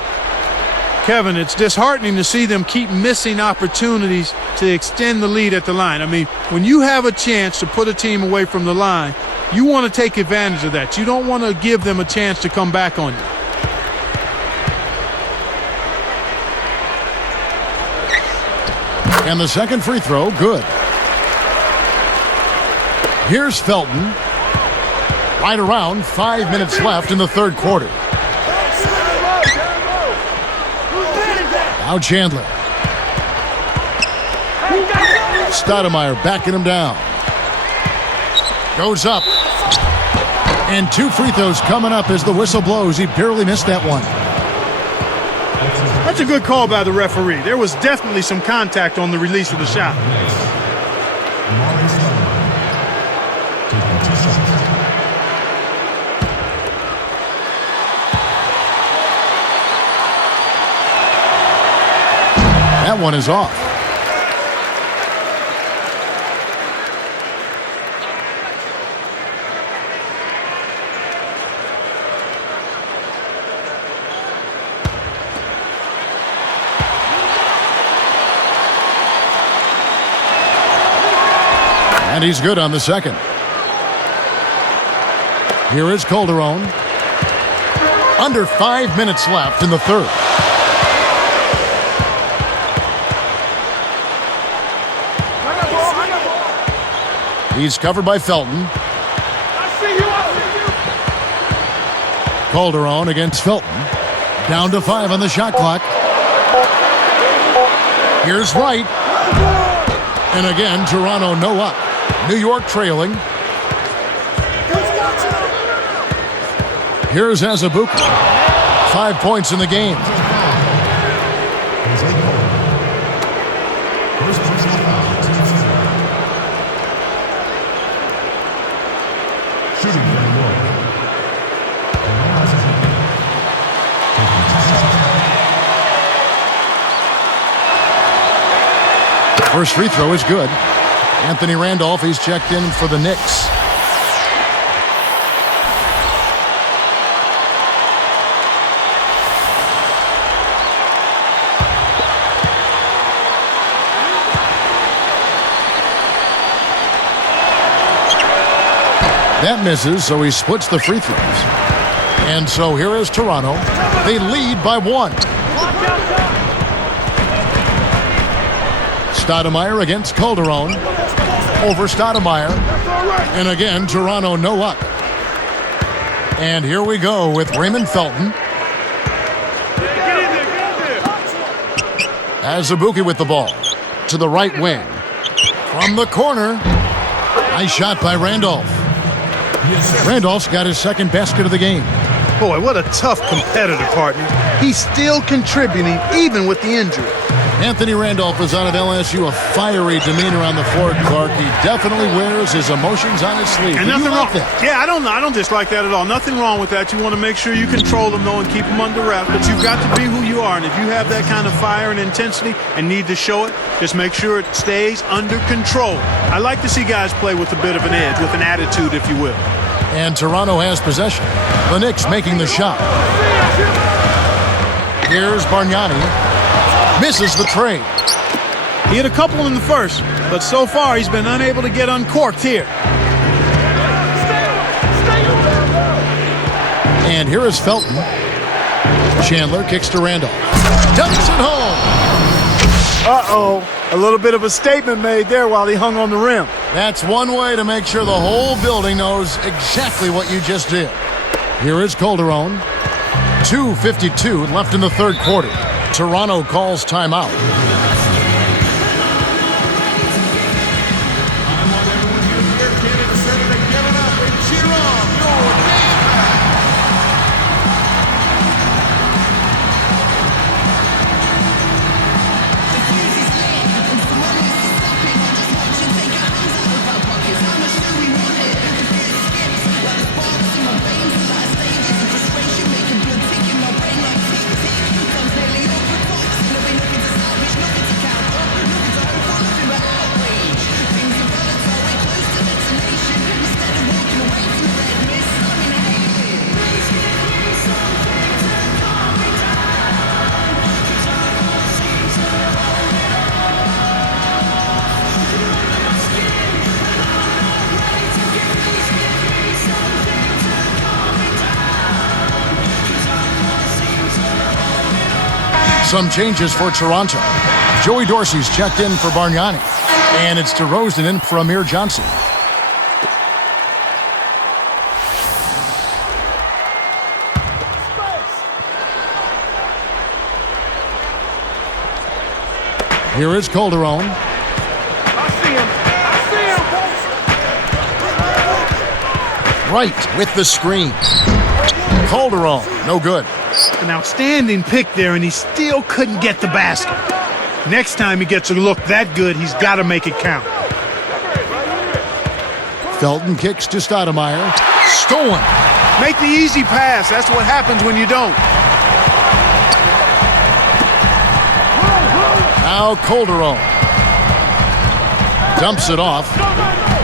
Kevin, it's disheartening to see them keep missing opportunities to extend the lead at the line. I mean, when you have a chance to put a team away from the line, you want to take advantage of that. You don't want to give them a chance to come back on you. And the second free throw, good. Here's Felton. Right around 5 minutes left in the third quarter. Now Chandler. Stoudemire backing him down. Goes up. And 2 free throws coming up as the whistle blows. He barely missed that one. That's a good call by the referee. There was definitely some contact on the release of the shot. That one is off. And he's good on the second. Here is Calderon. Under 5 minutes left in the third. He's covered by Felton. Calderon against Felton. Down to 5 on the shot clock. Here's Wright. And again, Toronto no up. New York trailing. Here's Azubuike. 5 points in the game. First free throw is good. Anthony Randolph, he's checked in for the Knicks. That misses, so he splits the free throws. And so here is Toronto. They lead by 1. Stoudemire against Calderon. Over Stoudemire. And again, Toronto no up. And here we go with Raymond Felton. Azubuike with the ball. To the right wing. From the corner. Nice shot by Randolph. Randolph's got his second basket of the game. Boy, what a tough competitor, partner. He's still contributing even with the injury. Anthony Randolph is out of LSU, a fiery demeanor on the floor, Clark. He definitely wears his emotions on his sleeve. And nothing wrong. Yeah, I don't dislike that at all. Nothing wrong with that. You want to make sure you control them, though, and keep them under wraps. But you've got to be who you are. And if you have that kind of fire and intensity and need to show it, just make sure it stays under control. I like to see guys play with a bit of an edge, with an attitude, if you will. And Toronto has possession. The Knicks making the shot. Here's Bargnani. Misses the trade. He had a couple in the first, but so far he's been unable to get uncorked here. And here is Felton. Chandler kicks to Randolph. Dumps it home. Uh-oh. A little bit of a statement made there while he hung on the rim. That's one way to make sure the whole building knows exactly what you just did. Here is Calderon. 2:52 left in the third quarter. Toronto calls timeout. Some changes for Toronto. Joey Dorsey's checked in for Bargnani. And it's DeRozan in for Amir Johnson. Here is Calderon. Right with the screen. Calderon, no good. An outstanding pick there, and he still couldn't get the basket. Next time he gets a look that good, he's got to make it count. Felton kicks to Stoudemire. Stolen. Make the easy pass. That's what happens when you don't. Now Calderon. Dumps it off.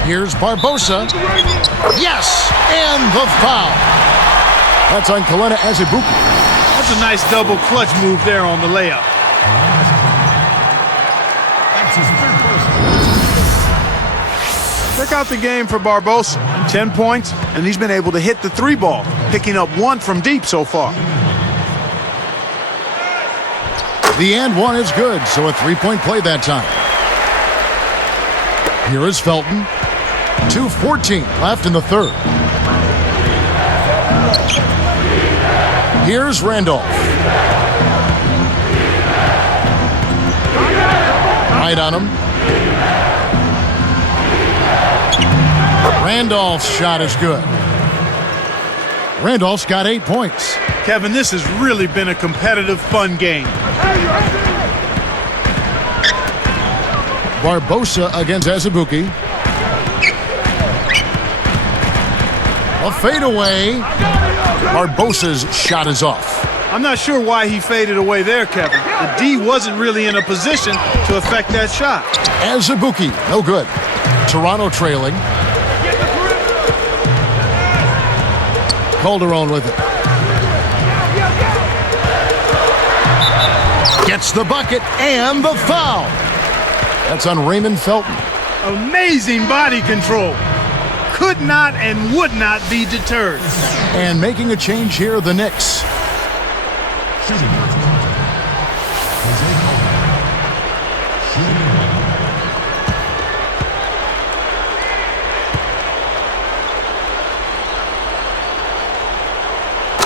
Here's Barbosa. Yes! And the foul. That's on Kalena Azubuike. That's a nice double clutch move there on the layup. Check out the game for Barbosa. 10 points, and he's been able to hit the three ball, picking up one from deep so far. The and one is good, so a three-point play that time. Here is Felton. 2:14 left in the third. Here's Randolph. Right on him. Randolph's shot is good. Randolph's got 8 points. Kevin, this has really been a competitive, fun game. Barbosa against Azubuike. A fadeaway. Barbosa's shot is off. I'm not sure why he faded away there, Kevin. The D wasn't really in a position to affect that shot. Azubuike, no good. Toronto trailing. Calderon with it. Gets the bucket and the foul. That's on Raymond Felton. Amazing body control. Could not and would not be deterred. And making a change here, the Knicks. Shooting.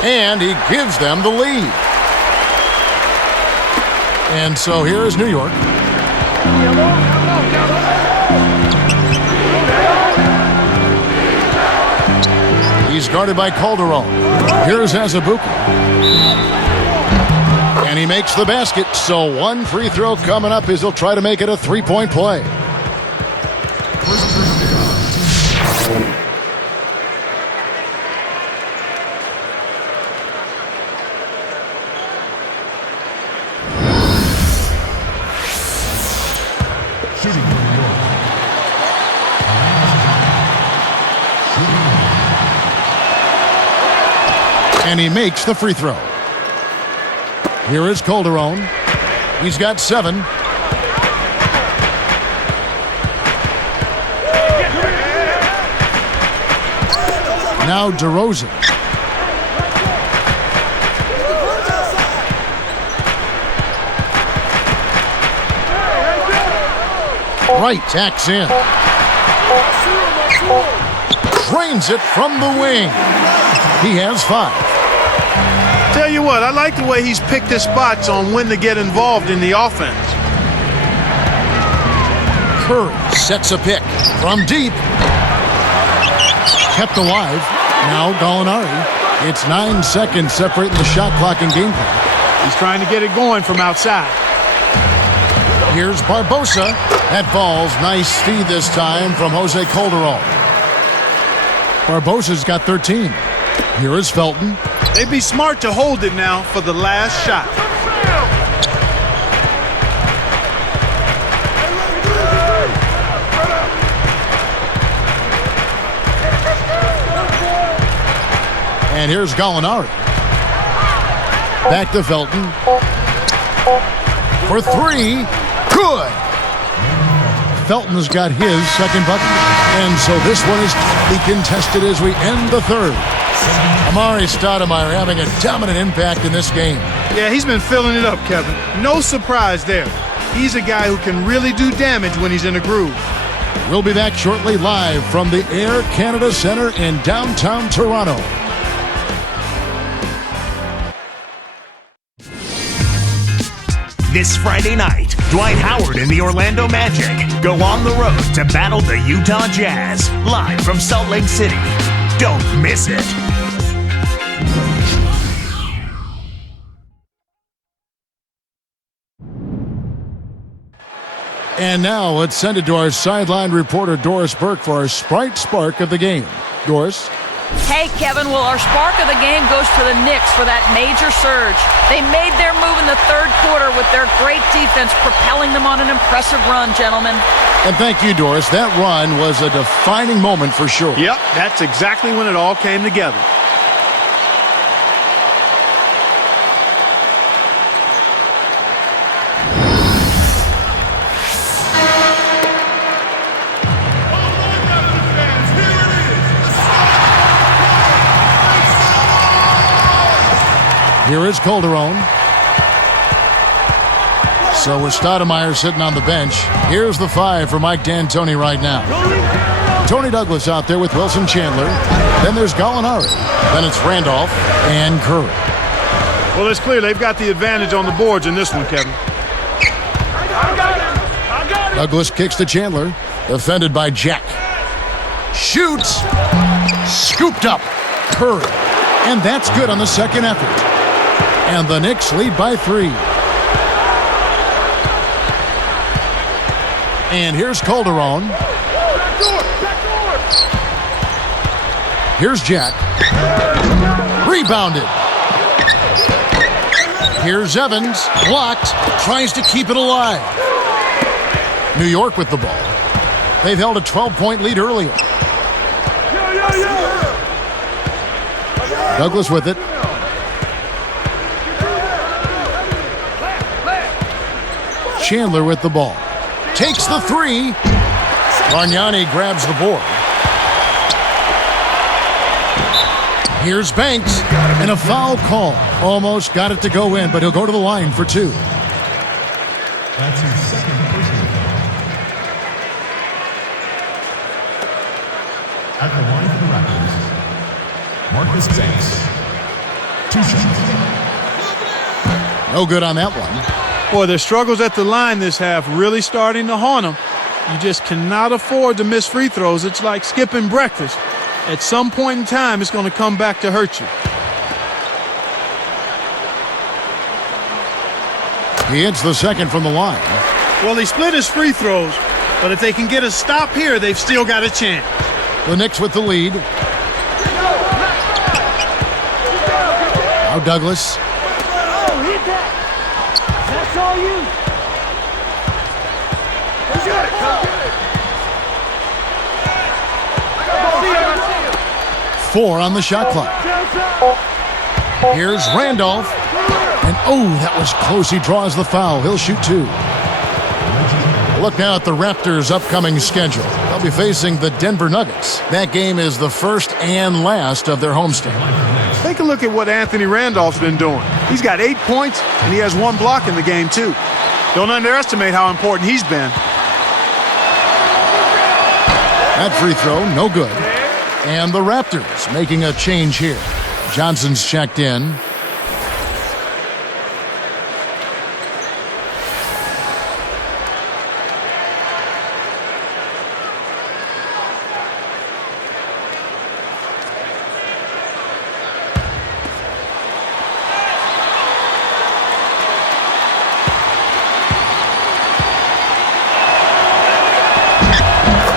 And he gives them the lead. And so here is New York. He's guarded by Calderon. Here's Azubuike. And he makes the basket. So one free throw coming up as he'll try to make it a three-point play. Shooting for New York. And he makes the free throw. Here is Calderon. He's got 7. Now DeRozan. Right, tacks in. Drains it from the wing. He has 5. Tell you what, I like the way he's picked his spots on when to get involved in the offense. Curry sets a pick from deep. Kept alive. Now Gallinari. It's 9 seconds separating the shot clock and game clock. He's trying to get it going from outside. Here's Barbosa. That falls. Nice feed this time from Jose Calderon. Barbosa's got 13. Here is Felton. They'd be smart to hold it now for the last shot. And here's Gallinari. Back to Felton. For 3. Good. Felton's got his second bucket. And so this one is tightly contested as we end the third. Amari Stoudemire having a dominant impact in this game. Yeah, he's been filling it up, Kevin. No surprise there. He's a guy who can really do damage when he's in a groove. We'll be back shortly live from the Air Canada Centre in downtown Toronto. This Friday night, Dwight Howard and the Orlando Magic go on the road to battle the Utah Jazz, live from Salt Lake City. Don't miss it. And now let's send it to our sideline reporter, Doris Burke, for our Sprite Spark of the game. Doris? Hey, Kevin. Well, our spark of the game goes to the Knicks for that major surge. They made their move in the third quarter with their great defense, propelling them on an impressive run, gentlemen. And thank you, Doris. That run was a defining moment for sure. Yep, that's exactly when it all came together. Here is Calderon. So with Stoudemire sitting on the bench, here's the 5 for Mike D'Antoni right now. Tony Douglas out there with Wilson Chandler. Then there's Gallinari. Then it's Randolph and Curry. Well, it's clear they've got the advantage on the boards in this one, Kevin. Douglas kicks to Chandler. Defended by Jack. Shoots. Scooped up. Curry. And that's good on the second effort. And the Knicks lead by 3. And here's Calderon. Here's Jack. Rebounded. Here's Evans. Blocked. Tries to keep it alive. New York with the ball. They've held a 12-point lead earlier. Douglas with it. Chandler with the ball. Takes the 3. Bargnani grabs the board. Here's Banks. And a foul call. Almost got it to go in, but he'll go to the line for 2. That's his second personal foul. At the line for the Raptors, Marcus Banks. 2 shots. No good on that one. Boy, their struggles at the line this half really starting to haunt them. You just cannot afford to miss free throws. It's like skipping breakfast. At some point in time, it's going to come back to hurt you. He hits the second from the line. Well, he split his free throws, but if they can get a stop here, they've still got a chance. The Knicks with the lead. Now Douglas. That's all you. 4 on the shot clock. Here's Randolph. And oh, that was close. He draws the foul. He'll shoot 2. Look now at the Raptors' upcoming schedule. They'll be facing the Denver Nuggets. That game is the first and last of their homestand. Take a look at what Anthony Randolph's been doing. He's got 8 points, and he has 1 block in the game, too. Don't underestimate how important he's been. That free throw, no good. And the Raptors making a change here. Johnson's checked in.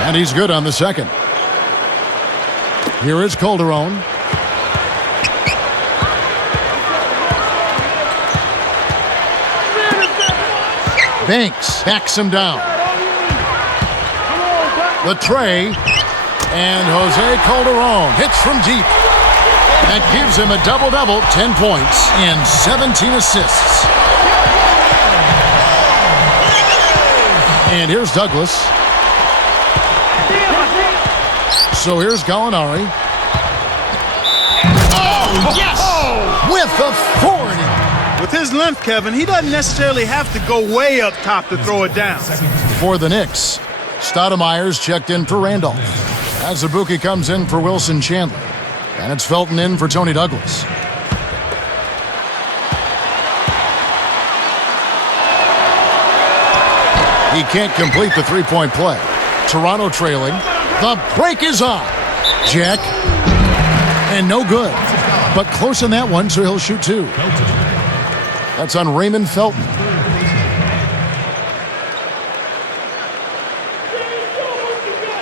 And he's good on the second. Here is Calderon. Banks backs him down. The tray. And Jose Calderon hits from deep. That gives him a double-double, 10 points and 17 assists. And here's Douglas. So here's Gallinari. Oh, yes! With authority. With his length, Kevin, he doesn't necessarily have to go way up top to throw it down. For the Knicks, Stoudemire's checked in for Randolph. Azubuike comes in for Wilson Chandler. And it's Felton in for Tony Douglas. He can't complete the three-point play. Toronto trailing. The break is on. Jack. And no good. But close on that one, so he'll shoot two. That's on Raymond Felton.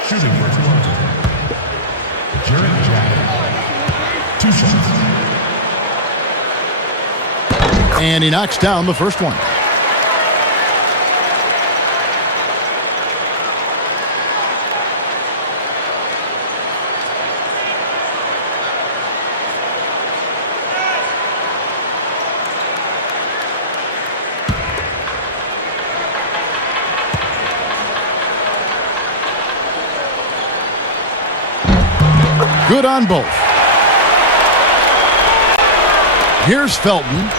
Shooting for Toronto. Jarrett Jack. 2 shots. And he knocks down the first one. Good on both. Here's Felton.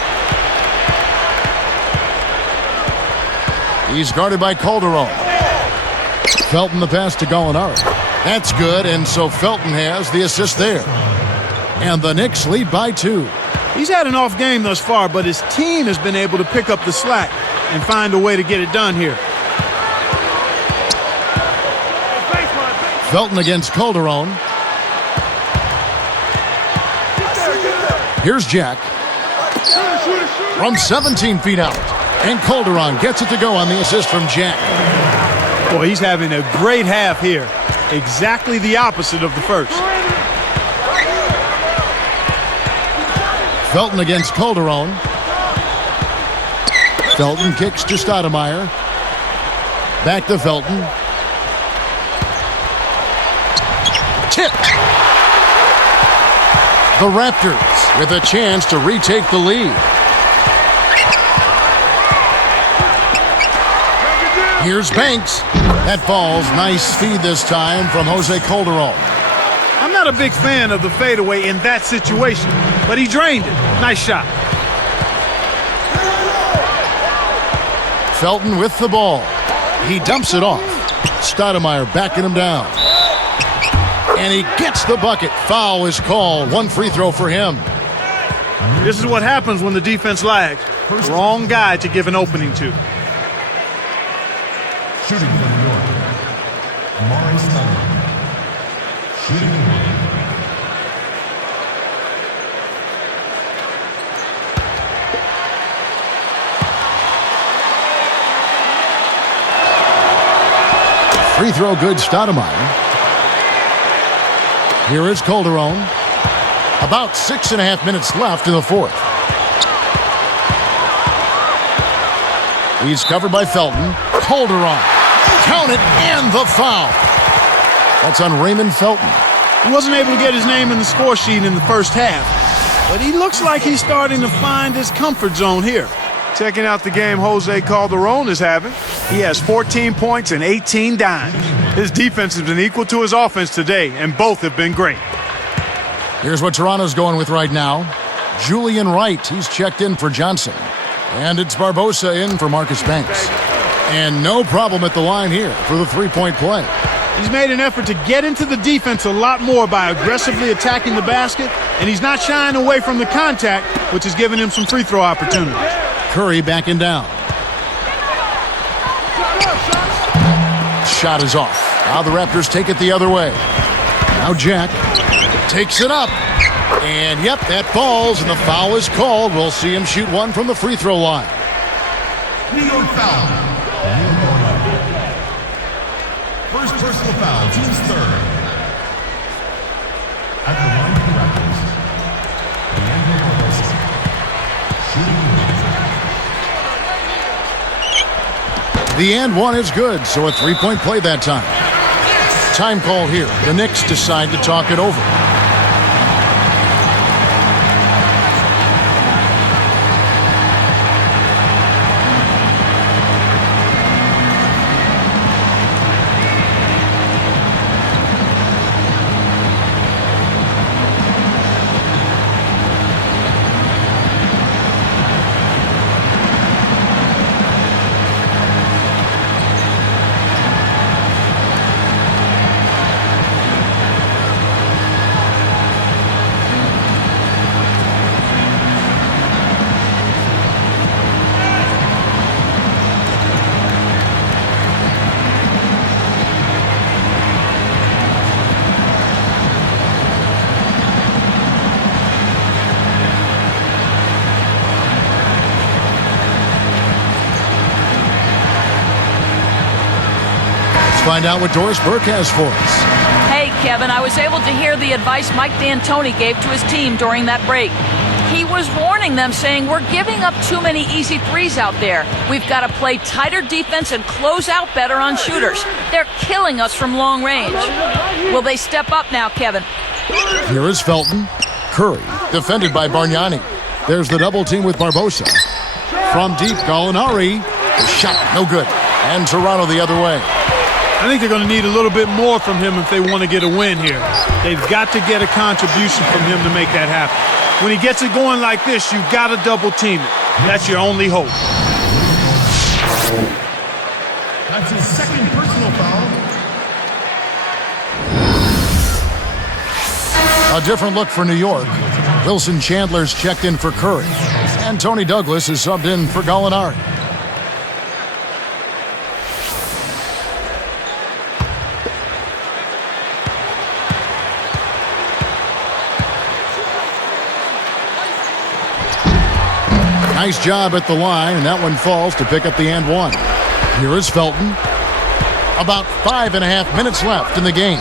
He's guarded by Calderon. Felton the pass to Gallinari. That's good, and so Felton has the assist there. And the Knicks lead by 2. He's had an off game thus far, but his team has been able to pick up the slack and find a way to get it done here. Felton against Calderon. Here's Jack. From 17 feet out. And Calderon gets it to go on the assist from Jack. Boy, he's having a great half here. Exactly the opposite of the first. Felton against Calderon. Felton kicks to Stoudemire. Back to Felton. Tipped. The Raptors with a chance to retake the lead. Here's Banks. That falls. Nice feed this time from Jose Calderon. I'm not a big fan of the fadeaway in that situation, but he drained it. Nice shot. Felton with the ball. He dumps it off. Stoudemire backing him down. And he gets the bucket. Foul is called. One free throw for him. This is what happens when the defense lags. Wrong guy to give an opening to. Shooting for New York. Amari Stoudemire. Shooting 1. Free throw good, Stoudemire. Here is Calderon. About 6.5 minutes left in the fourth. He's covered by Felton. Calderon. Count it, and the foul. That's on Raymond Felton. He wasn't able to get his name in the score sheet in the first half, but he looks like he's starting to find his comfort zone here. Checking out the game Jose Calderon is having. He has 14 points and 18 dimes. His defense has been equal to his offense today, and both have been great. Here's what Toronto's going with right now. Julian Wright, he's checked in for Johnson. And it's Barbosa in for Marcus Banks. And no problem at the line here for the three-point play. He's made an effort to get into the defense a lot more by aggressively attacking the basket, and he's not shying away from the contact, which has given him some free throw opportunities. Curry backing down. Shot is off. Now the Raptors take it the other way. Now Jack takes it up. And yep, that falls, and the foul is called. We'll see him shoot one from the free throw line. New York foul. First personal foul, team's third. At the line for the Raptors, Leandro Barbosa. Shooting 1. The and one is good, so a three-point play that time. Time call here. The Knicks decide to talk it over. find out what Doris Burke has for us. Hey, Kevin, I was able to hear the advice Mike D'Antoni gave to his team during that break. He was warning them, saying, we're giving up too many easy threes out there. We've got to play tighter defense and close out better on shooters. They're killing us from long range. Will they step up now, Kevin? Here is Felton. Curry, defended by Bargnani. There's the double team with Barbosa. From deep, Gallinari. The shot, no good. And Toronto the other way. I think they're going to need a little bit more from him if they want to get a win here. They've got to get a contribution from him to make that happen. When he gets it going like this, you've got to double team it. That's your only hope. That's his second personal foul. A different look for New York. Wilson Chandler's checked in for Curry. And Tony Douglas is subbed in for Gallinari. Nice job at the line, and that one falls to pick up the and one. Here is Felton. About 5.5 minutes left in the game.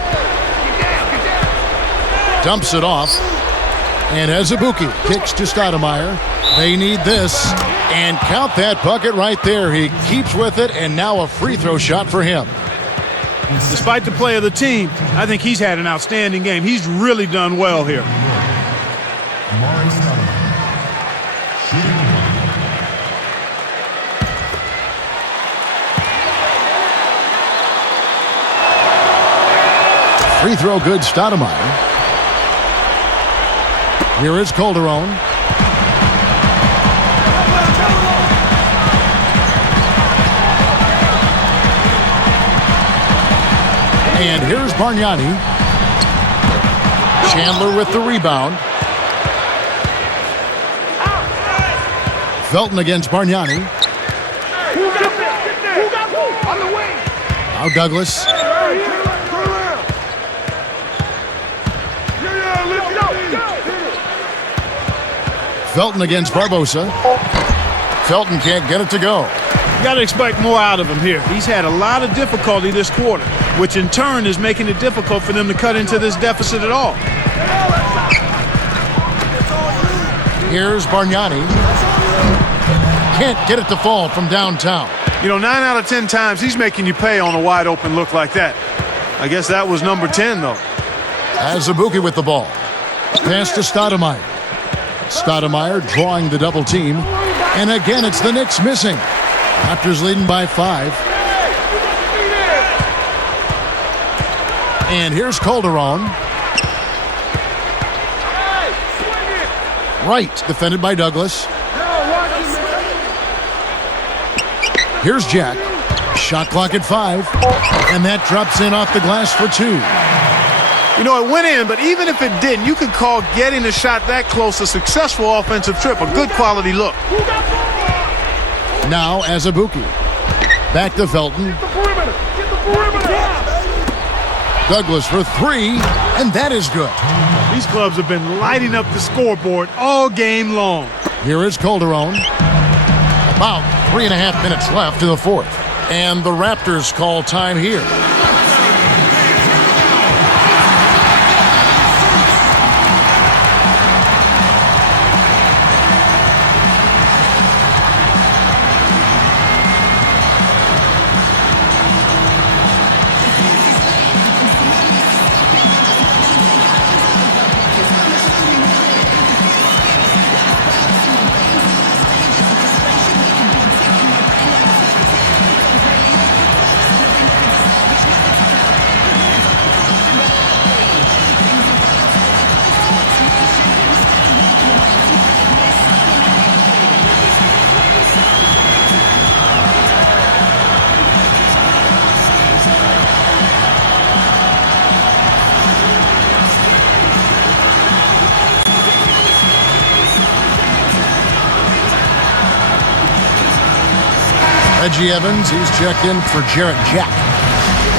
Dumps it off. And Azubuike kicks to Stoudemire. They need this. And count that bucket right there. He keeps with it, and now a free throw shot for him. Despite the play of the team, I think he's had an outstanding game. He's really done well here. Free throw good, Stoudemire. Here is Calderon. And here's Bargnani. Chandler with the rebound. Felton against Bargnani. Now Douglas. Felton against Barbosa. Felton can't get it to go. You got to expect more out of him here. He's had a lot of difficulty this quarter, which in turn is making it difficult for them to cut into this deficit at all. Here's Bargnani. Can't get it to fall from downtown. You know, 9 out of 10 times he's making you pay on a wide open look like that. I guess that was number 10, though. Azubuike with the ball. Pass to Stoudemire. Stoudemire drawing the double team. And again, it's the Knicks missing. Raptors leading by 5. And here's Calderon. Right, defended by Douglas. Here's Jack. Shot clock at 5. And that drops in off the glass for 2. You know, it went in, but even if it didn't, you could call getting a shot that close a successful offensive trip, a good quality look. Now Azubuike. Back to Felton. Douglas for 3, and that is good. These clubs have been lighting up the scoreboard all game long. Here is Calderon. About 3.5 minutes left in the fourth. And the Raptors call time here. Reggie Evans, he's checked in for Jarrett Jack.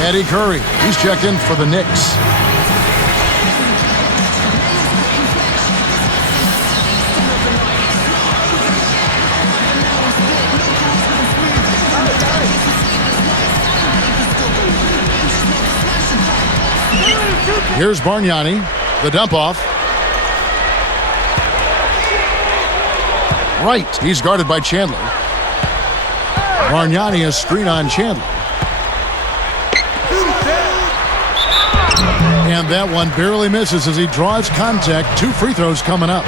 Eddie Curry, he's checked in for the Knicks. Here's Bargnani. The dump off. Right. He's guarded by Chandler. Bargnani a screen on Chandler. And that one barely misses as he draws contact. 2 free throws coming up.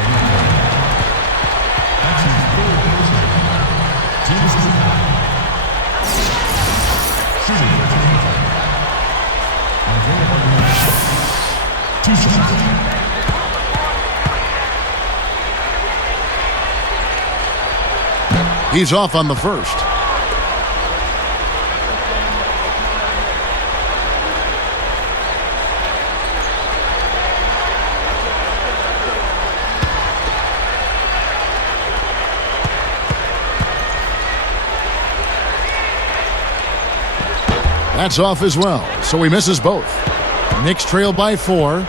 He's off on the first. That's off as well, so he misses both. Knicks trail by 4.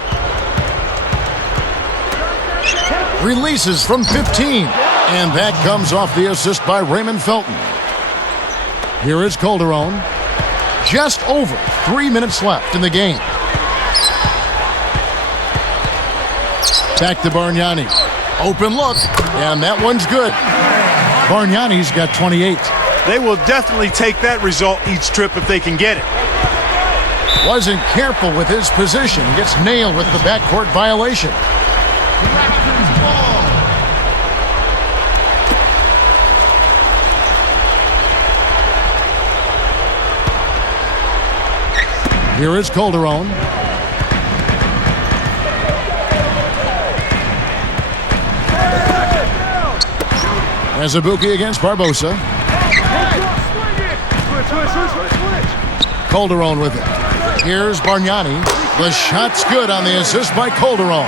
Releases from 15. And that comes off the assist by Raymond Felton. Here is Calderon. Just over 3 minutes left in the game. Back to Bargnani. Open look, and that one's good. Bargnani's got 28. They will definitely take that result each trip if they can get it. Wasn't careful with his position. Gets nailed with the backcourt violation. Here is Calderon. Azubuike against Barbosa. Calderon with it. Here's Bargnani. The shot's good on the assist by Calderon.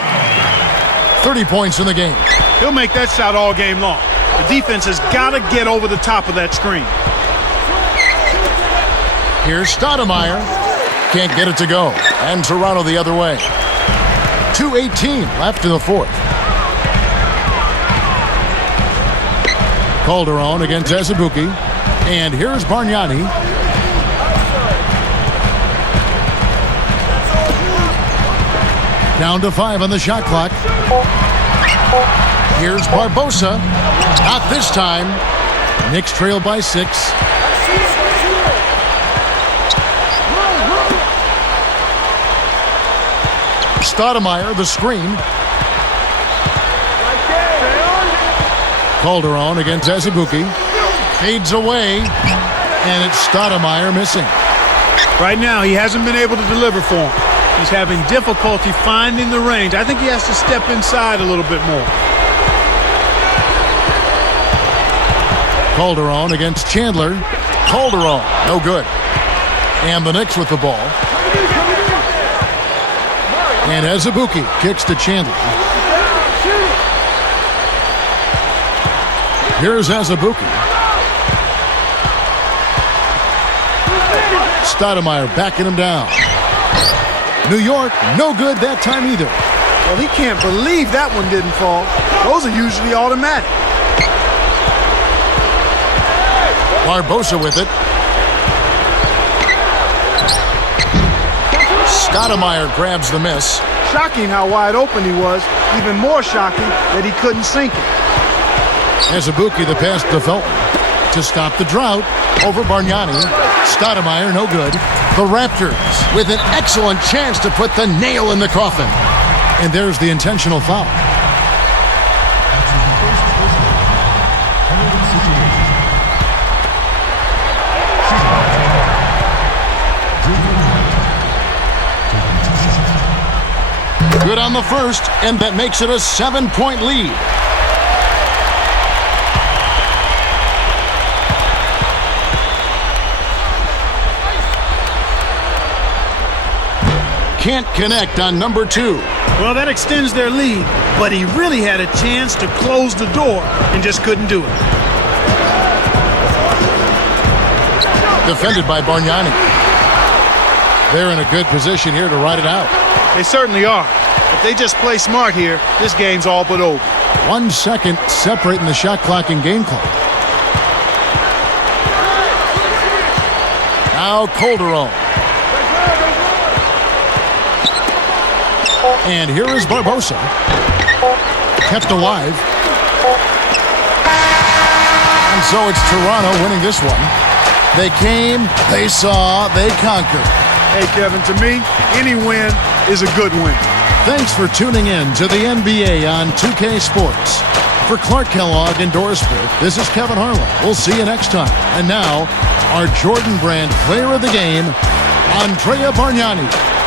30 points in the game. He'll make that shot all game long. The defense has got to get over the top of that screen. Here's Stoudemire. Can't get it to go. And Toronto the other way. 2:18 left in the fourth. Calderon against Azubuike. And here's Bargnani. Down to 5 on the shot clock. Here's Barbosa. Not this time. Knicks trail by 6. Stoudemire, the screen. Calderon against Azubuike. Fades away. And it's Stoudemire missing. Right now, he hasn't been able to deliver for him. He's having difficulty finding the range. I think he has to step inside a little bit more. Calderon against Chandler. Calderon, no good. And the Knicks with the ball. And Azubuike kicks to Chandler. Here's Azubuike. Stoudemire backing him down. New York, no good that time either. Well, he can't believe that one didn't fall. Those are usually automatic. Barbosa with it. Stoudemire grabs the miss. Shocking how wide open he was. Even more shocking that he couldn't sink it. Azubuike the pass to Felton. To stop the drought over Bargnani. Stoudemire no good. The Raptors with an excellent chance to put the nail in the coffin. And there's the intentional foul. Good on the first, and that makes it a 7-point lead. Can't connect on number 2. Well, that extends their lead, but he really had a chance to close the door and just couldn't do it. Defended by Bargnani. They're in a good position here to ride it out. They certainly are. If they just play smart here, this game's all but over. 1 second separating the shot clock and game clock. Now Calderon. And here is Barbosa. Kept alive. And so it's Toronto winning this one. They came, they saw, they conquered. Hey, Kevin, to me, any win is a good win. Thanks for tuning in to the NBA on 2K Sports. For Clark Kellogg and Doris Burke, this is Kevin Harlan. We'll see you next time. And now, our Jordan Brand player of the game, Andrea Bargnani.